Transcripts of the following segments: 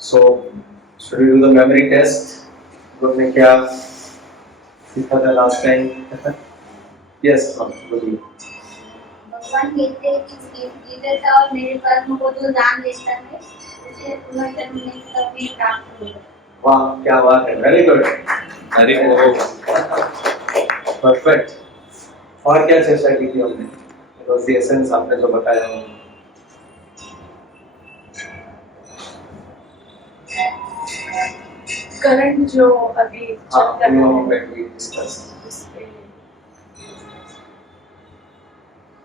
So, should we do the memory test? हमने क्या सीखा था last time? Yes, बोलिए। भगवान कहते हैं कि विवेकता और मेरे कर्म को जो जान लेता है उसे पुनर्जन्म नहीं कभी प्राप्त होगा। वाह, क्या बात है, very good, very good, perfect. और क्या चर्चा की थी हमने? तो एसेंस आपने जो बताया वो। करंट जो अभी चल रहा है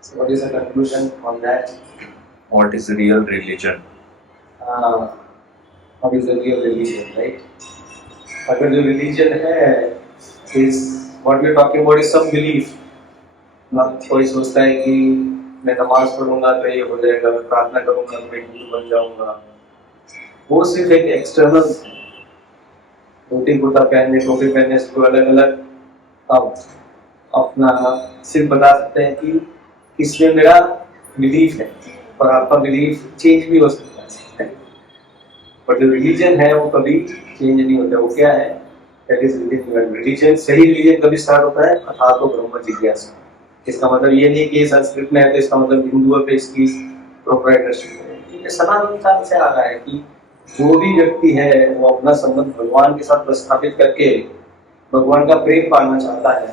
So what is the conclusion on that? What is real religion? What is the real religion, right? अगर जो religion है is what we are talking about is some belief. कोई सोचता है कि मैं नमाज पढ़ूंगा तो ये हो जाएगा, मैं प्रार्थना करूंगा तो मैं हिंदू बन जाऊंगा। वो सिर्फ एक एक्सटर्नल धोती कुर्ता पहनने, टोपी पहनने से कोई अलग अलग अब अपना सिर्फ बता सकते हैं कि इसमें मेरा बिलीफ है, और आपका बिलीफ चेंज भी हो सकता है, पर जो रिलीजन है वो कभी चेंज नहीं होता। वो क्या है? That is religion. सही रिलीजन कभी स्टार्ट होता है? अथातो ब्रह्म जिज्ञासा। इसका मतलब ये नहीं कि संस्कृत में है तो इसका मतलब हिंदुओं पे इसकी प्रोप्राइटरशिप है। ये सनातन काल से आ रहा है कि जो भी व्यक्ति है वो अपना संबंध भगवान के साथ प्रस्थापित करके भगवान का प्रेम पाना चाहता है,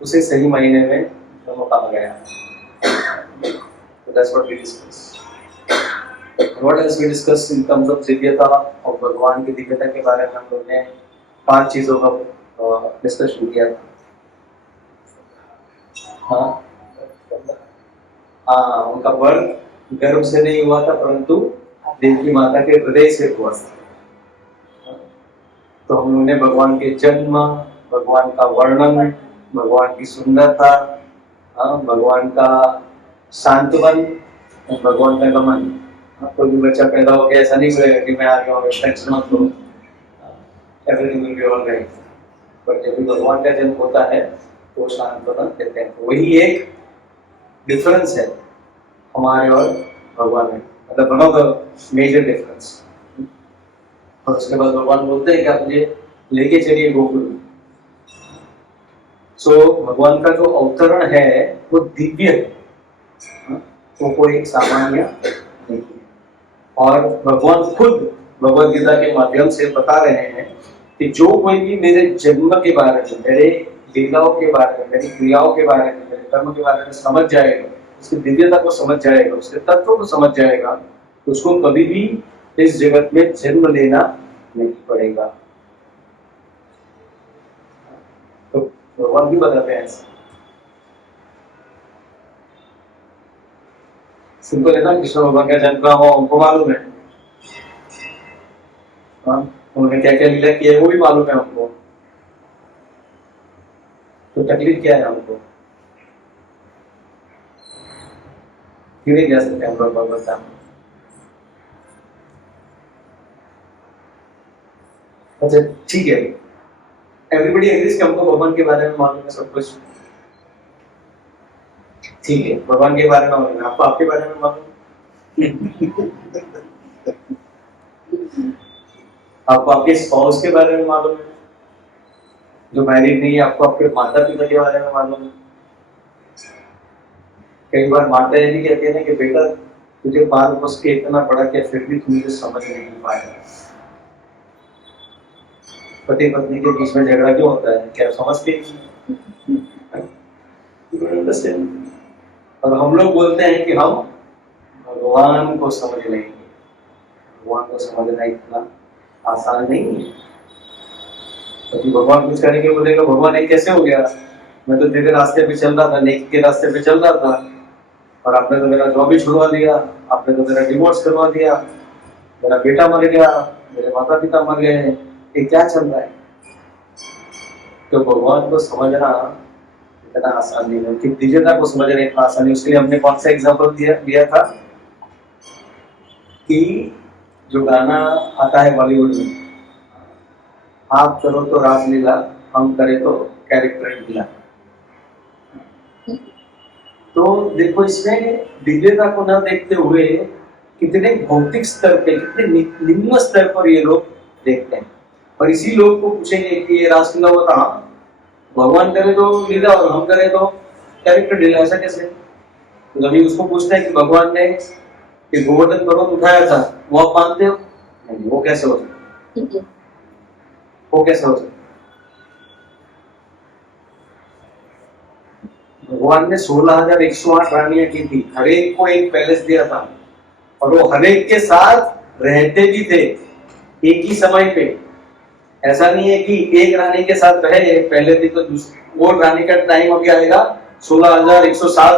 उसे सही मायने में धर्म कहा गया। So that's what we discussed. What else we discussed in terms of दिव्यता और भगवान की दिव्यता के बारे में हम लोग ने 5 चीजों का डिस्कशन किया था। हाँ, उनका बर्थ गर्भ से नहीं हुआ था परंतु देवी माता के हृदय से हुआ था। तो हम लोगों ने भगवान के जन्म, भगवान का वर्णन, भगवान की सुंदरता, भगवान का सांत्वन, भगवान का गमन। कोई भी बच्चा पैदा हो गया ऐसा नहीं बोलेगा कि मैं आ गया हूँ, टेंशन मत लो, एवरीथिंग विल बी ऑलराइट। पर जब भी भगवान का जन्म होता है तो सांत्वना देते हैं। वही एक डिफरेंस है हमारे और भगवान में, मतलब one of the major difference. और उसके बाद भगवान बोलते हैं कि आप मुझे लेके चलिए गोकुल। सो भगवान का जो अवतरण है वो दिव्य है, वो कोई सामान्य नहीं है। और भगवान खुद भगवद गीता के माध्यम से बता रहे हैं कि जो कोई भी मेरे जन्म के बारे में, मेरे लीलाओं के बारे में, मेरी क्रियाओं के बारे में, मेरे कर्म के बारे में समझ जाएगा, उसकी दिव्यता को समझ जाएगा, उसके तत्व को समझ जाएगा, तो उसको कभी भी इस जगत में जन्म लेना नहीं पड़ेगा। तो भगवान भी बताते हैं ऐसा। सिंपल है ना, कृष्ण भगवान का जन्म कहाँ हुआ उनको मालूम है, उन्होंने क्या क्या लीला किया है वो भी मालूम है हमको। तो तकलीफ क्या है हमको? क्यों नहीं जा सकते हम लोग भगवत धाम? अच्छा ठीक है, एवरीबडी एग्रीज कि हमको भगवान के बारे में मालूम है सब कुछ। ठीक है, भगवान के बारे में मालूम है, आपको आपके बारे में मालूम आपको आपके स्पाउस के बारे में मालूम है, जो मैरिड नहीं है आपको आपके माता पिता के बारे में मालूम है। कई बार माता ये भी कहती है ना कि बेटा तुझे पाल पोस के इतना बड़ा किया फिर भी तू मुझे समझ नहीं पाया। पति पत्नी के बीच में झगड़ा क्यों होता है? क्या समझते हैं? और हम लोग बोलते हैं कि हम भगवान को समझ लेंगे। भगवान को समझना इतना आसान नहीं है। तो भगवान कुछ करेंगे, बोलेगा भगवान ये कैसे हो गया, मैं तो तेरे रास्ते पे चल रहा था, नेकी के रास्ते पे चल रहा था, और आपने तो मेरा जॉब भी छुड़वा दिया, आपने तो मेरा डिवोर्स करवा दिया, मेरा बेटा मर गया, मेरे माता पिता मर गए, ये क्या चल रहा है? तो भगवान को समझना इतना आसान नहीं है, कि दिव्यता को समझना इतना आसान नहीं। उसके लिए हमने कौन सा एग्जाम्पल दिया था कि जो गाना आता है बॉलीवुड में, आप करो तो रासलीला, हम करें तो कैरेक्टर ढीला। तो देखो इसमें दिव्यता को न देखते हुए कितने भौतिक स्तर पे, कितने निम्न स्तर पर ये लोग देखते हैं। और इसी लोग को पूछेंगे कि ये रासलीला हुआ था, भगवान करे तो लीला और हम करे तो कैरेक्टर लीला, ऐसा कैसे? तो जब उसको पूछते हैं कि भगवान ने कि गोवर्धन पर्वत उठाया था, वो आप मानते हो? नहीं, वो कैसे हो सकता? वो कैसे हो सकता? भगवान ने 16,108 रानियां की थी, हर एक को एक पैलेस दिया था, और वो हर एक के साथ रहते भी थे एक ही समय पे। ऐसा नहीं है कि एक रानी के साथ रहे पहले दिन तो वो रानी का टाइम अभी आएगा 16,107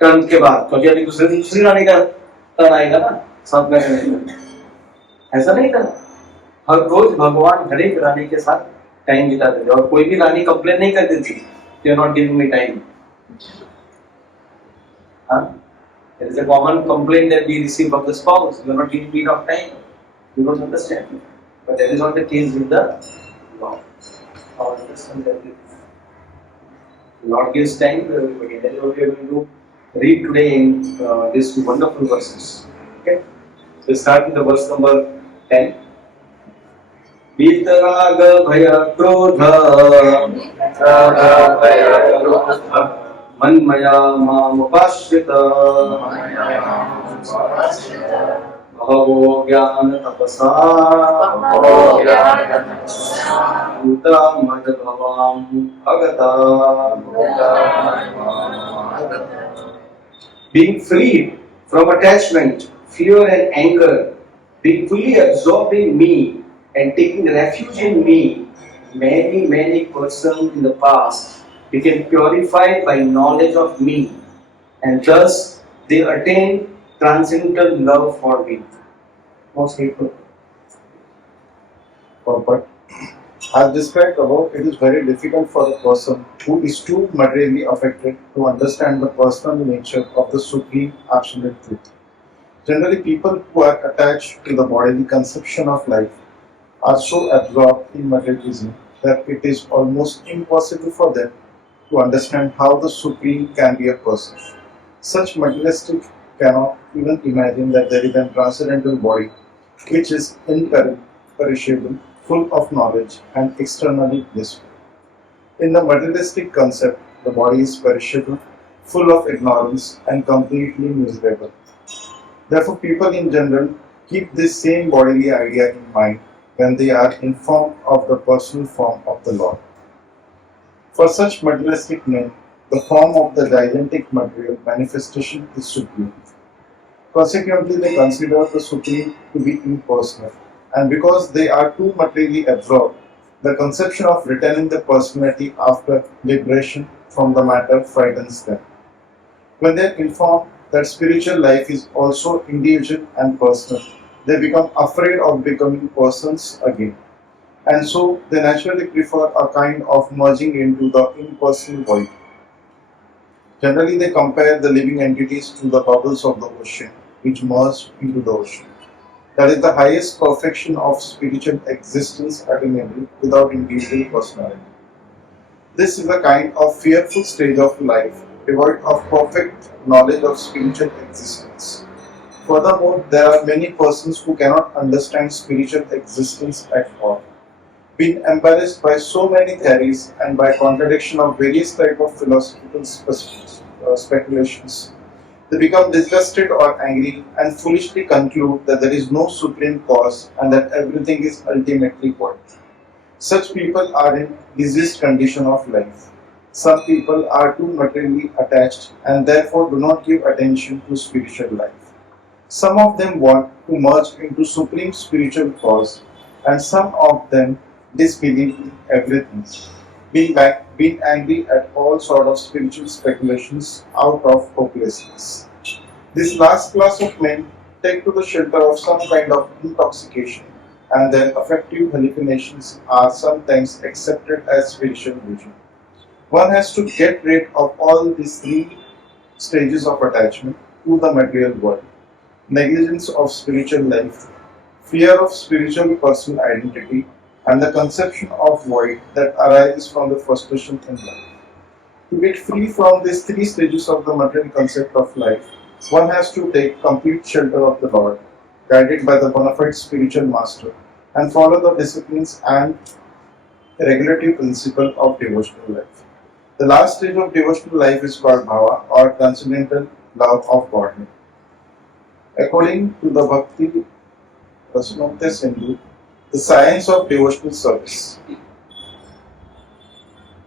टर्न के बाद, क्योंकि अभी दूसरी रानी का टर्न आएगा ना, सब में ऐसा नहीं था। हर रोज भगवान हर एक रानी के साथ टाइम बिताते थे, और कोई भी रानी कंप्लेन नहीं करती थी, "You are not giving me time." There is a common complaint that we receive of the spouse, "You are not giving me enough time." You don't understand. But that is not the case with the Lord. Lord understands everything. Lord gives time to everybody. That is what we are going to read today in these wonderful verses. Okay? So we start with the verse number 10. वीतराग भय क्रोध मन्मया मामुपाश्रित बहवो ज्ञान तपसा भूता मदभवाम अगता। Being freed from attachment, fear and anger, being fully absorbed in me and taking refuge in me, many persons in the past became purified by knowledge of me, and thus they attained transcendental love for me. Most people. But as described above, it is very difficult for a person who is too materially affected to understand the personal nature of the Supreme Absolute Truth. Generally, people who are attached to the bodily conception of life are so absorbed in materialism that it is almost impossible for them to understand how the Supreme can be a person. Such materialistic cannot even imagine that there is a transcendental body which is imperishable, full of knowledge and externally blissful. In the materialistic concept, the body is perishable, full of ignorance and completely miserable. Therefore, people in general keep this same bodily idea in mind when they are informed of the personal form of the Lord. For such materialistic men, the form of the gigantic material manifestation is supreme. Consequently, they consider the Supreme to be impersonal, and because they are too materially absorbed, the conception of retaining the personality after liberation from the matter frightens them. When they are informed that spiritual life is also individual and personal, they become afraid of becoming persons again, and so they naturally prefer a kind of merging into the impersonal void. Generally, they compare the living entities to the bubbles of the ocean, which merge into the ocean. That is the highest perfection of spiritual existence attainable without individual personality. This is a kind of fearful stage of life, devoid of perfect knowledge of spiritual existence. Furthermore, there are many persons who cannot understand spiritual existence at all. Being embarrassed by so many theories and by contradiction of various types of philosophical speculations, they become disgusted or angry and foolishly conclude that there is no supreme cause and that everything is ultimately void. Such people are in diseased condition of life. Some people are too materially attached and therefore do not give attention to spiritual life. Some of them want to merge into supreme spiritual cause, and some of them disbelieve in everything, being angry at all sort of spiritual speculations out of hopelessness. This last class of men take to the shelter of some kind of intoxication, and their affective hallucinations are sometimes accepted as spiritual vision. One has to get rid of all these three stages of attachment to the material world: negligence of spiritual life, fear of spiritual personal identity, and the conception of void that arises from the frustration in life. To get free from these three stages of the material concept of life, one has to take complete shelter of the Lord, guided by the bona fide spiritual master, and follow the disciplines and regulative principle of devotional life. The last stage of devotional life is called bhava or transcendental love of Godhead. According to the Bhakti Rasanokta Sindhu, the science of devotional service.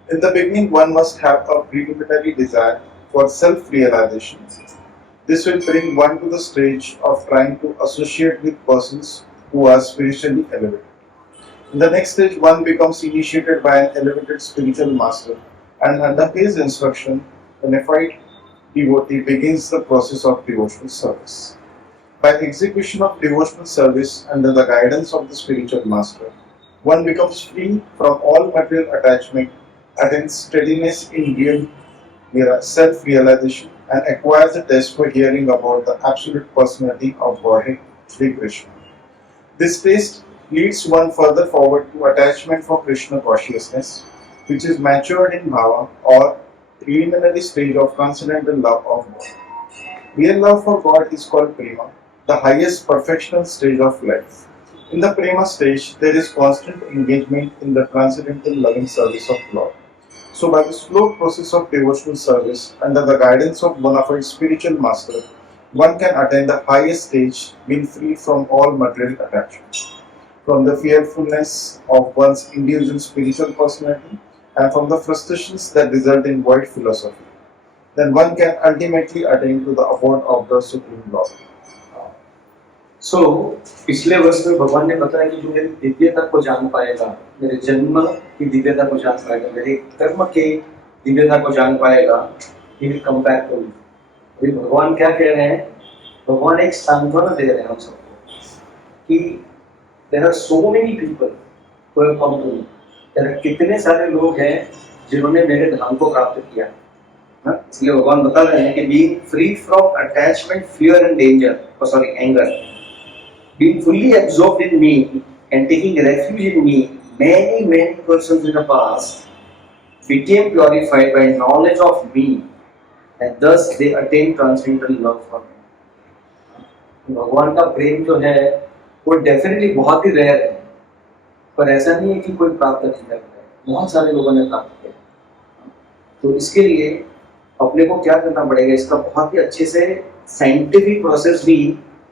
In the beginning, one must have a preliminary desire for self-realization. This will bring one to the stage of trying to associate with persons who are spiritually elevated. In the next stage, one becomes initiated by an elevated spiritual master, and under his instruction, the neophyte devotee begins the process of devotional service. By execution of devotional service under the guidance of the spiritual master, one becomes free from all material attachment, attains steadiness in real self-realization, and acquires a taste for hearing about the absolute personality of Godhead, Sri Krishna. This taste leads one further forward to attachment for Krishna consciousness, which is matured in bhava or preliminary stage of transcendental love of God. Real love for God is called prema, the highest perfectional stage of life. In the prema stage, there is constant engagement in the transcendental loving service of Lord. So, by the slow process of devotional service, under the guidance of bona fide spiritual master, one can attain the highest stage, being free from all material attachments, from the fearfulness of one's individual spiritual personality, and from the frustrations that result in void philosophy. Then one can ultimately attain to the abode of the Supreme Lord. सो पिछले वर्ष में भगवान ने बताया कि जो मेरी दिव्यता को जान पाएगा, मेरे जन्म की दिव्यता को जान पाएगा, मेरे कर्म के दिव्यता को जान पाएगा, he will come back to me. अभी भगवान क्या कह रहे हैं? भगवान एक सांत्वना दे रहे हैं हम सबको कि there are so many people who have come to me. कितने सारे लोग हैं जिन्होंने मेरे धाम को प्राप्त किया. इसलिए भगवान बता रहे हैं कि being free from attachment, fear and danger, anger. Being fully absorbed in me and taking refuge in me, many persons in the past became purified by knowledge of me, and thus they attained transcendental love for me. भगवान का प्रेम जो है वो definitely बहुत ही rare है, पर ऐसा नहीं है कि कोई प्राप्त नहीं करता है, बहुत सारे लोगों ने प्राप्त किया. तो इसके लिए अपने को क्या करना पड़ेगा, इसका बहुत ही अच्छे से साइंटिफिक प्रोसेस भी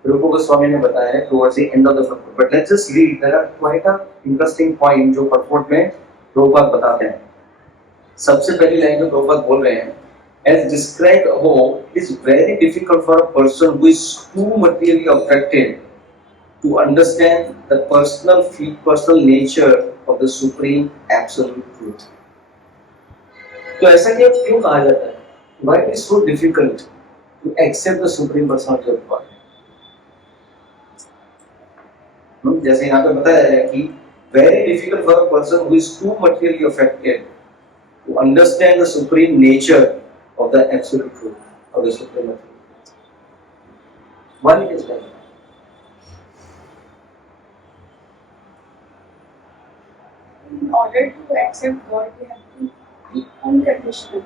रूपा गोस्वामी ने बताया है towards the end of the पurport. But let's just read, there are quite a interesting point जो purport में प्रभुपाद बताते हैं. सबसे पहली लाइन जो प्रभुपाद बोल रहे हैं, as described above, it is very difficult for a person who is too materially affected to understand the personal nature of the supreme absolute truth. तो ऐसा क्यों कहा जाता है? Why it is so difficult to accept the supreme personality of God? जैसे यहाँ पे बताया है कि very difficult for a person who is too materially affected to understand the supreme nature of the absolute truth, of the supreme truth. Why it is like that? In order to accept God, we have to be unconditional.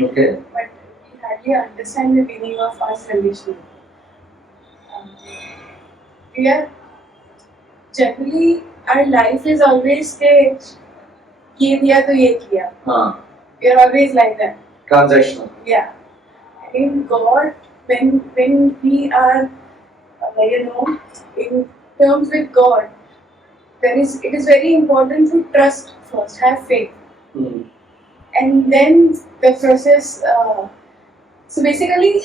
Okay. But we hardly understand the meaning of unconditional. We are generally, our life is always say, ये दिया तो ये किया. We are always like that. Transactional. Yeah. In God, when we are, in terms with God, it is very important to trust first, have faith, and then the process. So basically,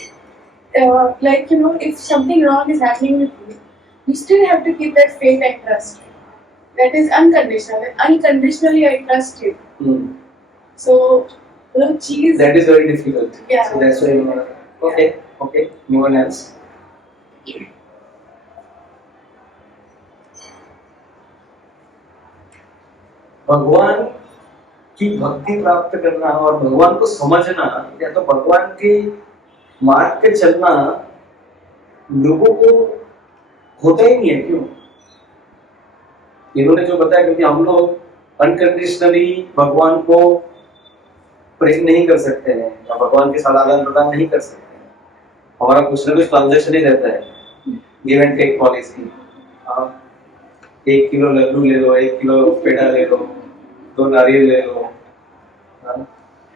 if something wrong is happening with you, you still have to keep that faith and trust. That is unconditional. Unconditionally, I trust you. So, cheese. That is very difficult. Yeah. So that's why you are. Okay. No one else. भगवान की भक्ति प्राप्त करना और भगवान को समझना या तो भगवान के मार्ग पे चलना लोगों को होता ही नहीं है. क्यों? इन्होंने जो बताया, क्योंकि हम लोग अनकंडीशनली भगवान को प्रेम नहीं कर सकते हैं या भगवान के साथ आदान प्रदान नहीं कर सकते हैं. हमारा कुछ ना कुछ ट्रांजेक्शन ही रहता है, गिव एंड टेक पॉलिसी। हाँ, 1 किलो लड्डू ले लो, 1 किलो पेड़ा ले लो, 2 नारियल ले लो, हाँ,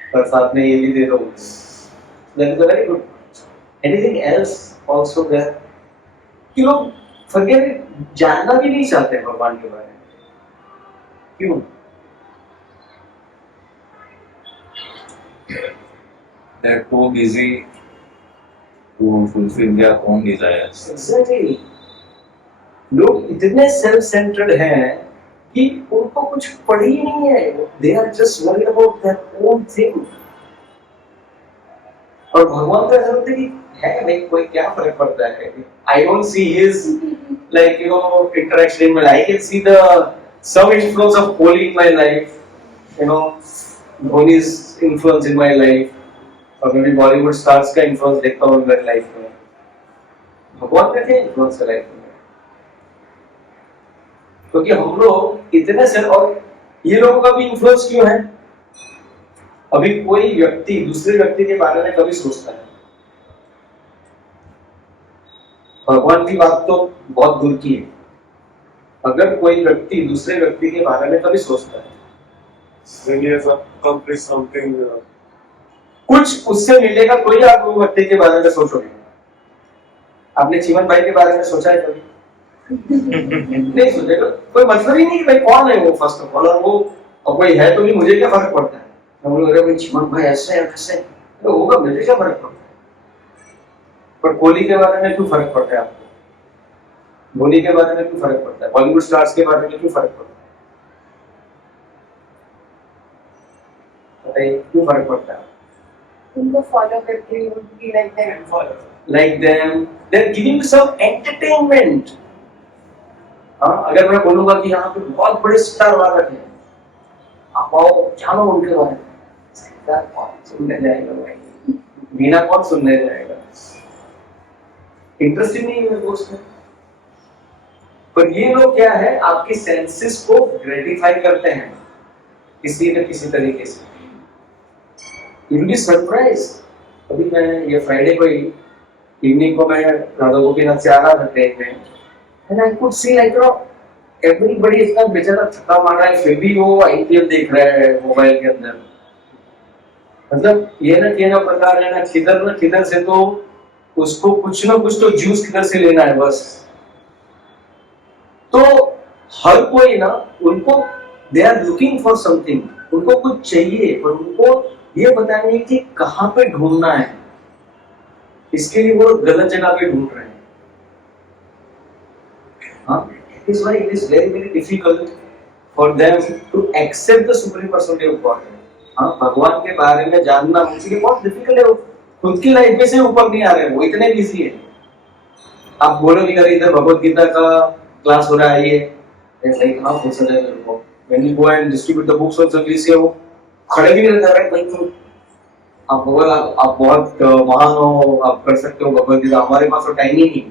पर साथ में ये भी दे दो। That is a very good. Anything else also there? कि लोग forget जानना भी नहीं चाहते हैं भगवान के बारे में, क्यों? They're too busy to fulfill their own desires. Exactly. लोग इतने सेल्फ सेंटर्ड हैं कि उनको कुछ पड़ी ही नहीं है, they are just worried about their own thing. और भगवान का ऐसा होता है कि है भाई कोई क्या फर्क पड़ता है, I don't see his like interaction in my life, I can see the some influence of Kohli in my life, Dhoni's influence in my life, और मैं भी बॉलीवुड स्टार्स का इन्फ्लुएंस देखता हूँ मेरी लाइफ में। भगवान का क्या इन्फ्लुएंस है लाइफ में? क्योंकि हम लोग इतने से, और ये लोगों का भी इन्फ्लुएंस क्यों है? अभी कोई व्यक्ति दूसरे व्यक्ति के बारे में कभी सोचता है? भगवान की बात तो बहुत दूर की है, अगर कोई व्यक्ति दूसरे व्यक्ति के बारे में कभी सोचता है, when he has accomplished something, कुछ उससे मिलेगा, कोई आप वो व्यक्ति के बारे में सोचोगे? आपने चिमन भाई के बारे में सोचा है कभी? नहीं सोचेगा, कोई मतलब ही नहीं भाई कौन है वो फर्स्ट ऑफ ऑल, और वो और कोई है तो भी मुझे क्या फर्क पड़ता है? हम लोग अरे भाई चिमन भाई ऐसे है कैसे तो होगा, मुझे क्या फर्क पड़ता है? पर कोहली के बारे में क्यों फर्क पड़ता है आपको? धोनी के बारे में क्यों फर्क पड़ता है? बॉलीवुड स्टार्स के बारे में क्यों फर्क पड़ता है? बताइए क्यों फर्क पड़ता है? उनको फॉलो करके be like them. Like them, they're giving some entertainment. हाँ, अगर मैं बोलूंगा कि यहाँ पे बहुत बड़े स्टार वाला है, आप आओ जानो उनके बारे में, स्टार कौन सुनने जाएगा भाई? मीना कौन सुनने जाएगा? इंटरेस्टिंग नहीं है वो उसमें। पर ये लोग क्या है, आपके सेंसेस को ग्रेटिफाई करते हैं किसी न किसी तरीके से। You'll be surprised. अभी मैं ये फ्राइडे को इवनिंग को मैं राधा गोपीनाथ से आ रहा था ट्रेन में, and I could see like everybody इतना बेचारा थका मारा है, फिर भी वो आईपीएल देख रहा है मोबाइल के अंदर। मतलब ये ना प्रकार है ना किधर से तो उसको कुछ ना कुछ तो जूस किधर से लेना है बस। तो हर कोई ना, उनको they are looking for something, उनको कुछ चाहिए, पर उनको ये पता नहीं कि कहाँ पे ढूंढना है, इसके लिए वो गलत जगह पे ढूंढ रहे हैं। हाँ, it is why it is very very difficult for them to accept the supreme personality of God. हाँ, भगवान के बारे में जानना उनके लिए बहुत डिफिकल्ट है। वो खुद की लाइफ में से ऊपर नहीं आ रहे, वो इतने बिजी है। आप बोलोगे अगर इधर भगवत गीता का क्लास हो रहा है, ये सही कहाँ फुर्सत है मेरे को? When you go and distribute the books also, से वो खड़े भी नहीं रहता है भाई, तो आप बहुत महान हो, आप कर सकते हो भगवत गीता, हमारे पास तो टाइम ही नहीं है।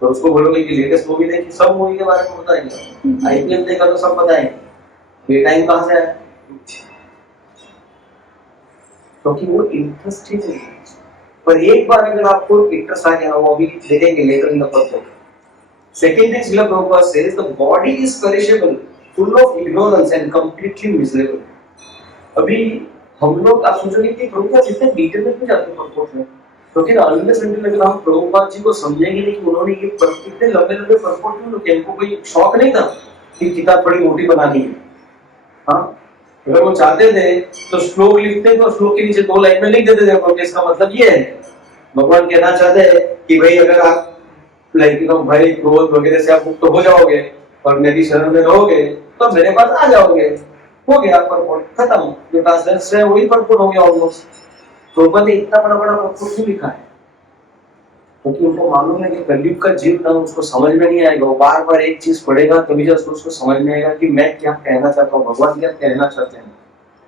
तो उसको बोलोगे कि लेटेस्ट मूवी देखी, सब मूवी के बारे में बताएंगे, आईपीएल देखा तो सब बताएंगे, ये टाइम कहाँ से आया? क्योंकि वो इंटरेस्टिंग है। पर एक बार अगर आपको इंटरेस्ट आ गया, वो अभी देखेंगे later in the purpose. Second thing Srila Prabhupada says the body is perishable, full of ignorance and completely miserable. अभी हम लोग, आप सोचोगे कि प्रभुपाद इतने डिटेल में क्यों जाते हैं पर्पस में? क्योंकि अनलेस अगर हम प्रभुपाद जी को समझेंगे नहीं कि उन्होंने ये इतने लंबे पर्पस क्यों लिखे, इनको कोई शौक नहीं था कि किताब बड़ी मोटी बनानी है। हाँ, अगर वो चाहते थे तो श्लोक लिखते, तो श्लोक के नीचे 2 लाइन में लिख देते थे, क्योंकि इसका मतलब ये है भगवान कहना चाहते हैं कि भाई अगर आप लाइक भाई क्रोध वगैरह से आप मुक्त हो जाओगे और मेरी शरण में रहोगे तो मेरे पास आ जाओगे, हो गया पर्पस खत्म। जो ट्रांसलेशन है वही पर्पस हो गया ऑलमोस्ट। तो ऊपर ने इतना बड़ा पर्पस क्यों लिखा है? क्योंकि उनको मालूम है कि कलयुग का जीव ना उसको समझ में नहीं आएगा, वो बार एक चीज पढ़ेगा तभी जब उसको समझ में आएगा कि मैं क्या कहना चाहता हूँ, भगवान क्या कहना चाहते हैं।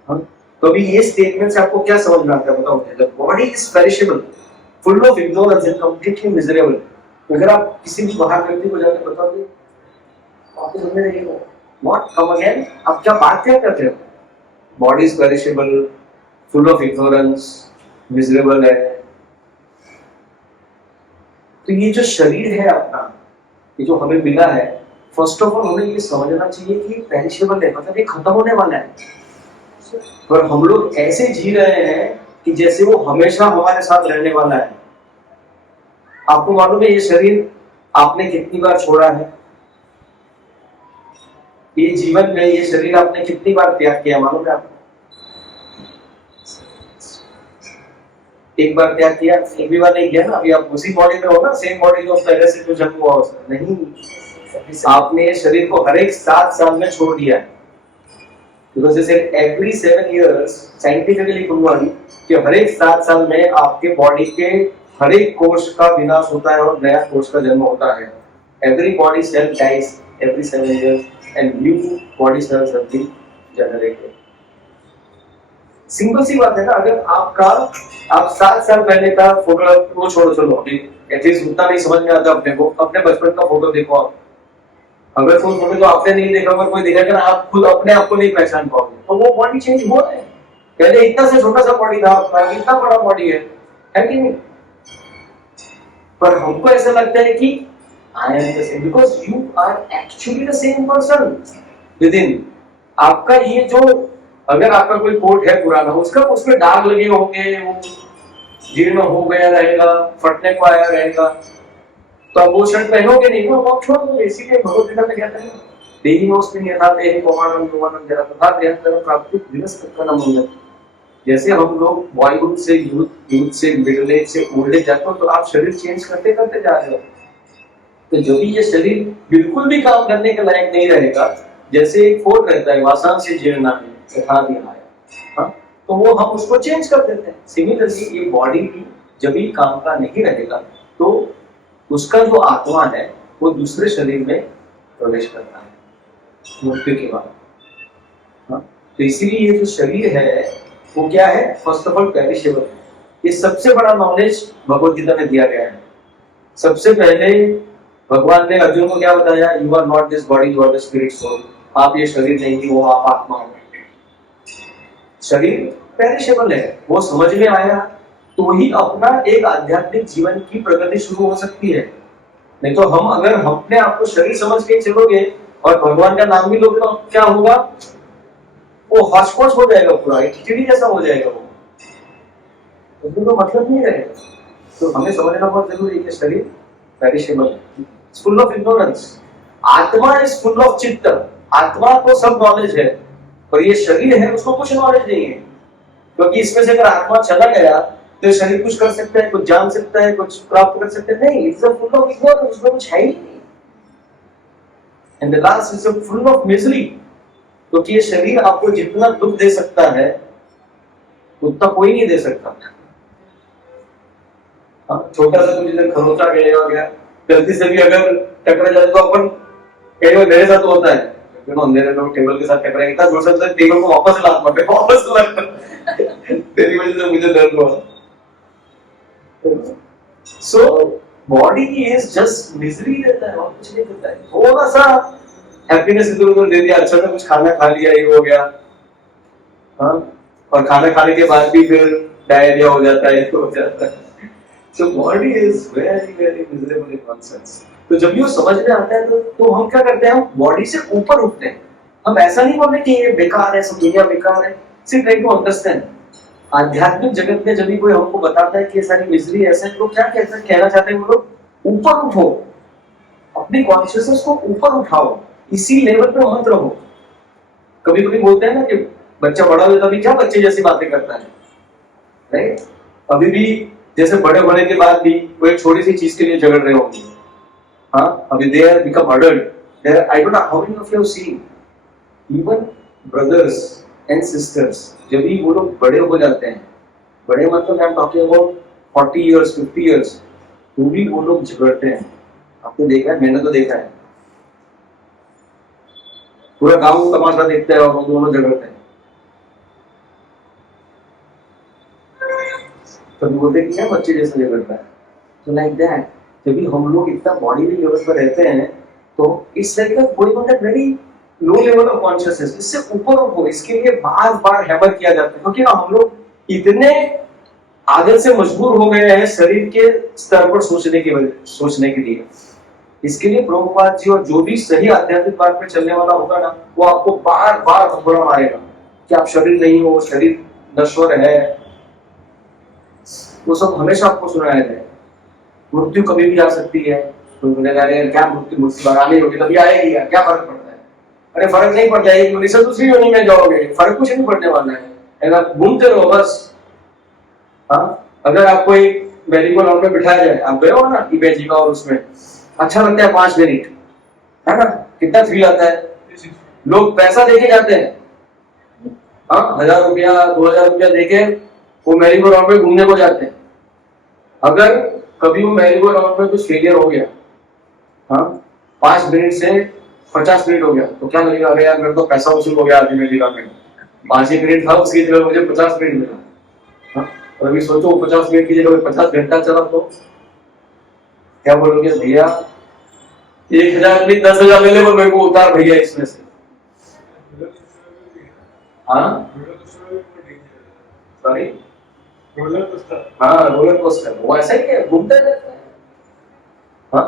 हाँ, तो अभी ये स्टेटमेंट से आपको क्या समझ में आता है बताओ? The body is perishable, full of ignorance and completely miserable. अगर आप किसी भी बाहर व्यक्ति को जाकर बताओगे, आपको समझ में नहीं आएगा। व्हाट कम अगेन, आप क्या बात क्या करते हो? Body is perishable, full of ignorance, miserable है, तो ये जो शरीर है अपना, ये जो हमें मिला है, फर्स्ट ऑफ ऑल हमें ये समझना चाहिए कि पेरिशेबल है, मतलब ये खत्म होने वाला है। पर हम लोग ऐसे जी रहे हैं कि जैसे वो हमेशा हमारे साथ रहने वाला है। आपको मालूम है ये शरीर आपने कितनी बार छोड़ा है? ये जीवन में ये शरीर आपने कितनी बार त्याग किया मालूम है आपको? एक बार त्याग किया, एक भी बार नहीं किया ना। अभी आप उसी बॉडी में हो ना, सेम बॉडी जो पहले से जो जन्म हुआ उसमें नहीं, आपने शरीर को हर एक 7 साल में छोड़ दिया है। बिकॉज जैसे एवरी 7 years साइंटिफिकली प्रूवन कि हर एक 7 साल में आपके बॉडी के हर एक कोश का विनाश होता है और नया कोश का जन्म होता है। Every body cell dies every 7 years and new body cells are being generated. Simple सी बात है ना। अगर आप 7 साल पहले का फोटो वो छोड़ो, चलो अभी एटलीस्ट उतना नहीं समझ में आता अपने को, अपने बचपन का फोटो देखो आप। अगर कोई फोटो तो आपने नहीं देखा, अगर कोई देखेगा ना, आप खुद अपने आप को नहीं पहचान पाओगे। तो वो बॉडी चेंज हुआ है। पहले इतना से छोटा सा बॉडी था, इतना बड़ा बॉडी है कि नहीं? पर हमको ऐसा लगता है कि I am the same, because you are actually the same person within. आपका ये जो, अगर आपका कोई कोट है पुराना, उसमें दाग लगे होंगे, वो जीर्ण हो गया रहेगा, फटने को आया रहेगा, तो आप वो शर्ट पहनोगे नहीं, वो आप छोड़ दोगे। इसीलिए भगवद्गीता में कहते हैं देहिनोऽस्मिन् यथा देहे कौमारं यौवनं जरा तथा देहान्तरं प्राप्ति विनश्यत्वनं मुह्यते। जैसे हम लोग बॉयहुड से यूथ से मिडिल एज से ओल्ड एज जाते हो, तो आप शरीर चेंज करते करते जा रहे हो। तो जब भी ये शरीर बिल्कुल भी काम करने के लायक नहीं रहेगा, जैसे एक कोट रहता है वासांसि जीर्णानि यथा विहाय, हाँ, तो वो हम उसको चेंज कर देते हैं। सिमिलरली ये बॉडी भी जब भी काम का नहीं रहेगा, तो उसका जो आत्मा है वो दूसरे शरीर में प्रवेश करता है मृत्यु के बाद। हाँ, तो इसीलिए ये जो शरीर है वो क्या है? फर्स्ट ऑफ ऑल पेरिशेबल है। ये सबसे बड़ा नॉलेज भगवद गीता में दिया गया है। सबसे पहले भगवान ने अर्जुन को क्या बताया? You are not this body, you are the spirit soul. आप ये शरीर नहीं हो, आप आत्मा हो। शरीर पेरिशेबल है, वो समझ में आया तो ही अपना एक आध्यात्मिक जीवन की प्रगति शुरू हो सकती है। नहीं तो हम अगर अपने आप को शरीर समझ के चलोगे और भगवान का नाम भी लोगे, तो क्या होगा? वो हॉस्पॉट हो जाएगा, पूरा एक खिचड़ी जैसा हो जाएगा वो, उसमें तो मतलब नहीं रहेगा। तो हमें समझना बहुत जरूरी है कि शरीर पेरिशेबल है, फुल ऑफ इग्नोरेंस। आत्मा इज फुल ऑफ चित्त। आत्मा को सब नॉलेज है, और ये शरीर है उसको कुछ नॉलेज नहीं है। क्योंकि इसमें से अगर आत्मा चला गया तो शरीर कुछ कर सकता है, कुछ जान सकता है, कुछ प्राप्त कर सकता है? नहीं, इट्स फुल ऑफ इग्नोरेंस, उसमें कुछ है ही नहीं। And the last is full of misery. क्योंकि ये शरीर आपको जितना दुख दे सकता है उतना कोई नहीं दे सकता। छोटा सा कुछ इधर खरोचा गया, गलती से भी अगर टकरा जाए तो अपन, कई बार मेरे साथ होता है, अंधेरे में टेबल के साथ टकराए, इतना जोर से टेबल को वापस लगा तेरी वजह से मुझे दर्द हुआ। So body is just misery देता है और कुछ नहीं देता है। थोड़ा सा हैप्पीनेस इधर उधर दे दिया, अच्छा सा कुछ खाना खा लिया, ये हो गया, हाँ, और खाना खाने के बाद भी फिर डायरिया हो जाता है, हो जाता है। So body is very very miserable in one sense. तो जब ये समझ में आता है तो हम क्या करते हैं? हम बॉडी से ऊपर उठते हैं। हम ऐसा नहीं बोलते कि ये बेकार है, सब दुनिया बेकार है। सिर्फ ट्राई टू अंडरस्टैंड। आध्यात्मिक जगत में जब भी कोई हमको बताता है कि ये सारी मिजरी ऐसा है, तो क्या कहना चाहते हैं वो लोग? ऊपर उठो, अपनी कॉन्शियसनेस को ऊपर उठाओ, इसी लेवल पे मत रहो। कभी कभी बोलते हैं ना कि बच्चा बड़ा हो जाता है, क्या बच्चे जैसी बातें करता है, राइट? अभी भी जैसे बड़े होने के बाद भी वो एक छोटी सी चीज के लिए झगड़ रहे होंगे। हाँ, अभी they are become adult, they are, I don't know how many of you have seen, even brothers and sisters, जब भी वो लोग बड़े हो जाते हैं, बड़े मतलब I am talking about 40 years 50 years, तो भी वो लोग झगड़ते हैं। आपने देखा है? मैंने तो देखा है। पूरा गांव तमाशा देखते हैं और वो दोनों झगड़ते हैं। तो बोलते हैं कि क्या बच्चे जैसा झगड़ता है। तो लाइक दैट, जब भी हम लोग इतना बॉडी लेवल पर रहते हैं तो इस लाइक कोई मतलब very low level of consciousness, इससे ऊपर उठो। इसके लिए बार बार हैमर किया जाता है, क्योंकि हम लोग इतने आदत से मजबूर हो गए हैं शरीर के स्तर पर सोचने के लिए। इसके लिए प्रभुपाद जी और जो भी सही आध्यात्मिक मार्ग पे चलने वाला होगा ना, वो आपको बार बार हथौड़ा मारेगा कि आप शरीर नहीं हो, शरीर नश्वर है। वो सब हमेशा आपको सुनाया जाए। मृत्यु कभी भी आ सकती है। तो बोलेगा अरे क्या मृत्यु आनी होगी, कभी आएगी यार, क्या फर्क पड़ता है? अरे फर्क नहीं पड़ता, एक योनि से दूसरी योनि में जाओगे, फर्क कुछ नहीं पड़ने वाला है। आप घूमते रहो बस। हाँ, अगर आपको एक मेरी को लॉन में बिठाया जाए, आप गए हो ना इमेजी का, और उसमें अच्छा लगता है 5 मिनट, है ना, कितना थ्रिल आता है। लोग पैसा देके जाते हैं, हाँ, 1000 रुपया 2000 रुपया देके वो मेरी को लॉन में घूमने को जाते हैं। अगर कभी वो मेरी को लॉन में कुछ फेलियर हो गया, हाँ, 5 मिनट से 50 मिनट हो गया, तो क्या लगेगा? अरे यार मेरे तो पैसा वसूल हो गया आज मेरी का में, 5 ही मिनट था उसकी जगह मुझे 50 मिनट मिला। हाँ, और अभी सोचो 50 मिनट की जगह 50 घंटा चला तो क्या बोलोगे? भैया 1000 नहीं 10,000 ले ले, मेरे को उतार भैया इसमें से। हाँ सॉरी, हाँ रोलर कोस्टर, वो ऐसा ही है, घूमता रहता है। हाँ,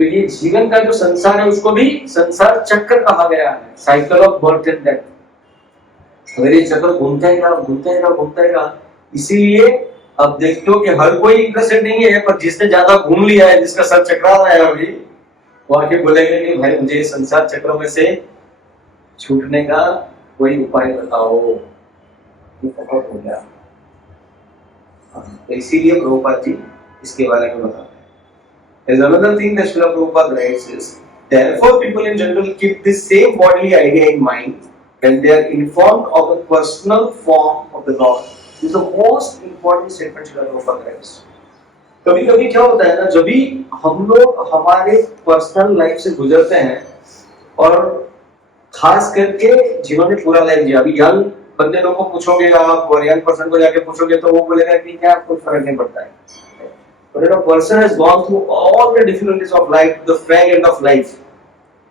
तो ये जीवन का जो संसार है उसको भी संसार चक्र कहा गया है, cycle of birth and death. अगर ये चक्र घूमता है, इसीलिए अब देखते हो कि हर कोई इंटरेस्टेड नहीं है, पर जिसने ज्यादा घूम लिया है, जिसका सर चकरा रहा है अभी, वो आके बोलेगा कि भाई मुझे संसार चक्र में से छूटने का कोई उपाय बताओ। ये बहुत हो गया। तो इसीलिए प्रभुपाद जी इसके बारे में बताते हैं। There's another thing that Srila Prabhupada writes is, therefore people in general keep this same bodily idea in mind when they are informed of the personal form of the Lord. This is the most important statement Srila Prabhupada writes. कभी कभी क्या होता है ना, जब भी हम लोग हमारे पर्सनल लाइफ से गुजरते हैं और खास करके जिन्होंने पूरा लाइफ जिया, अभी यंग बंदे लोगों को पूछोगे आप और यंग पर्सन को जाके पूछोगे तो वो बोलेगा कि क्या आपको फर्क नहीं पड़ता है। But when a person has gone through all the difficulties of life, the fag end of life,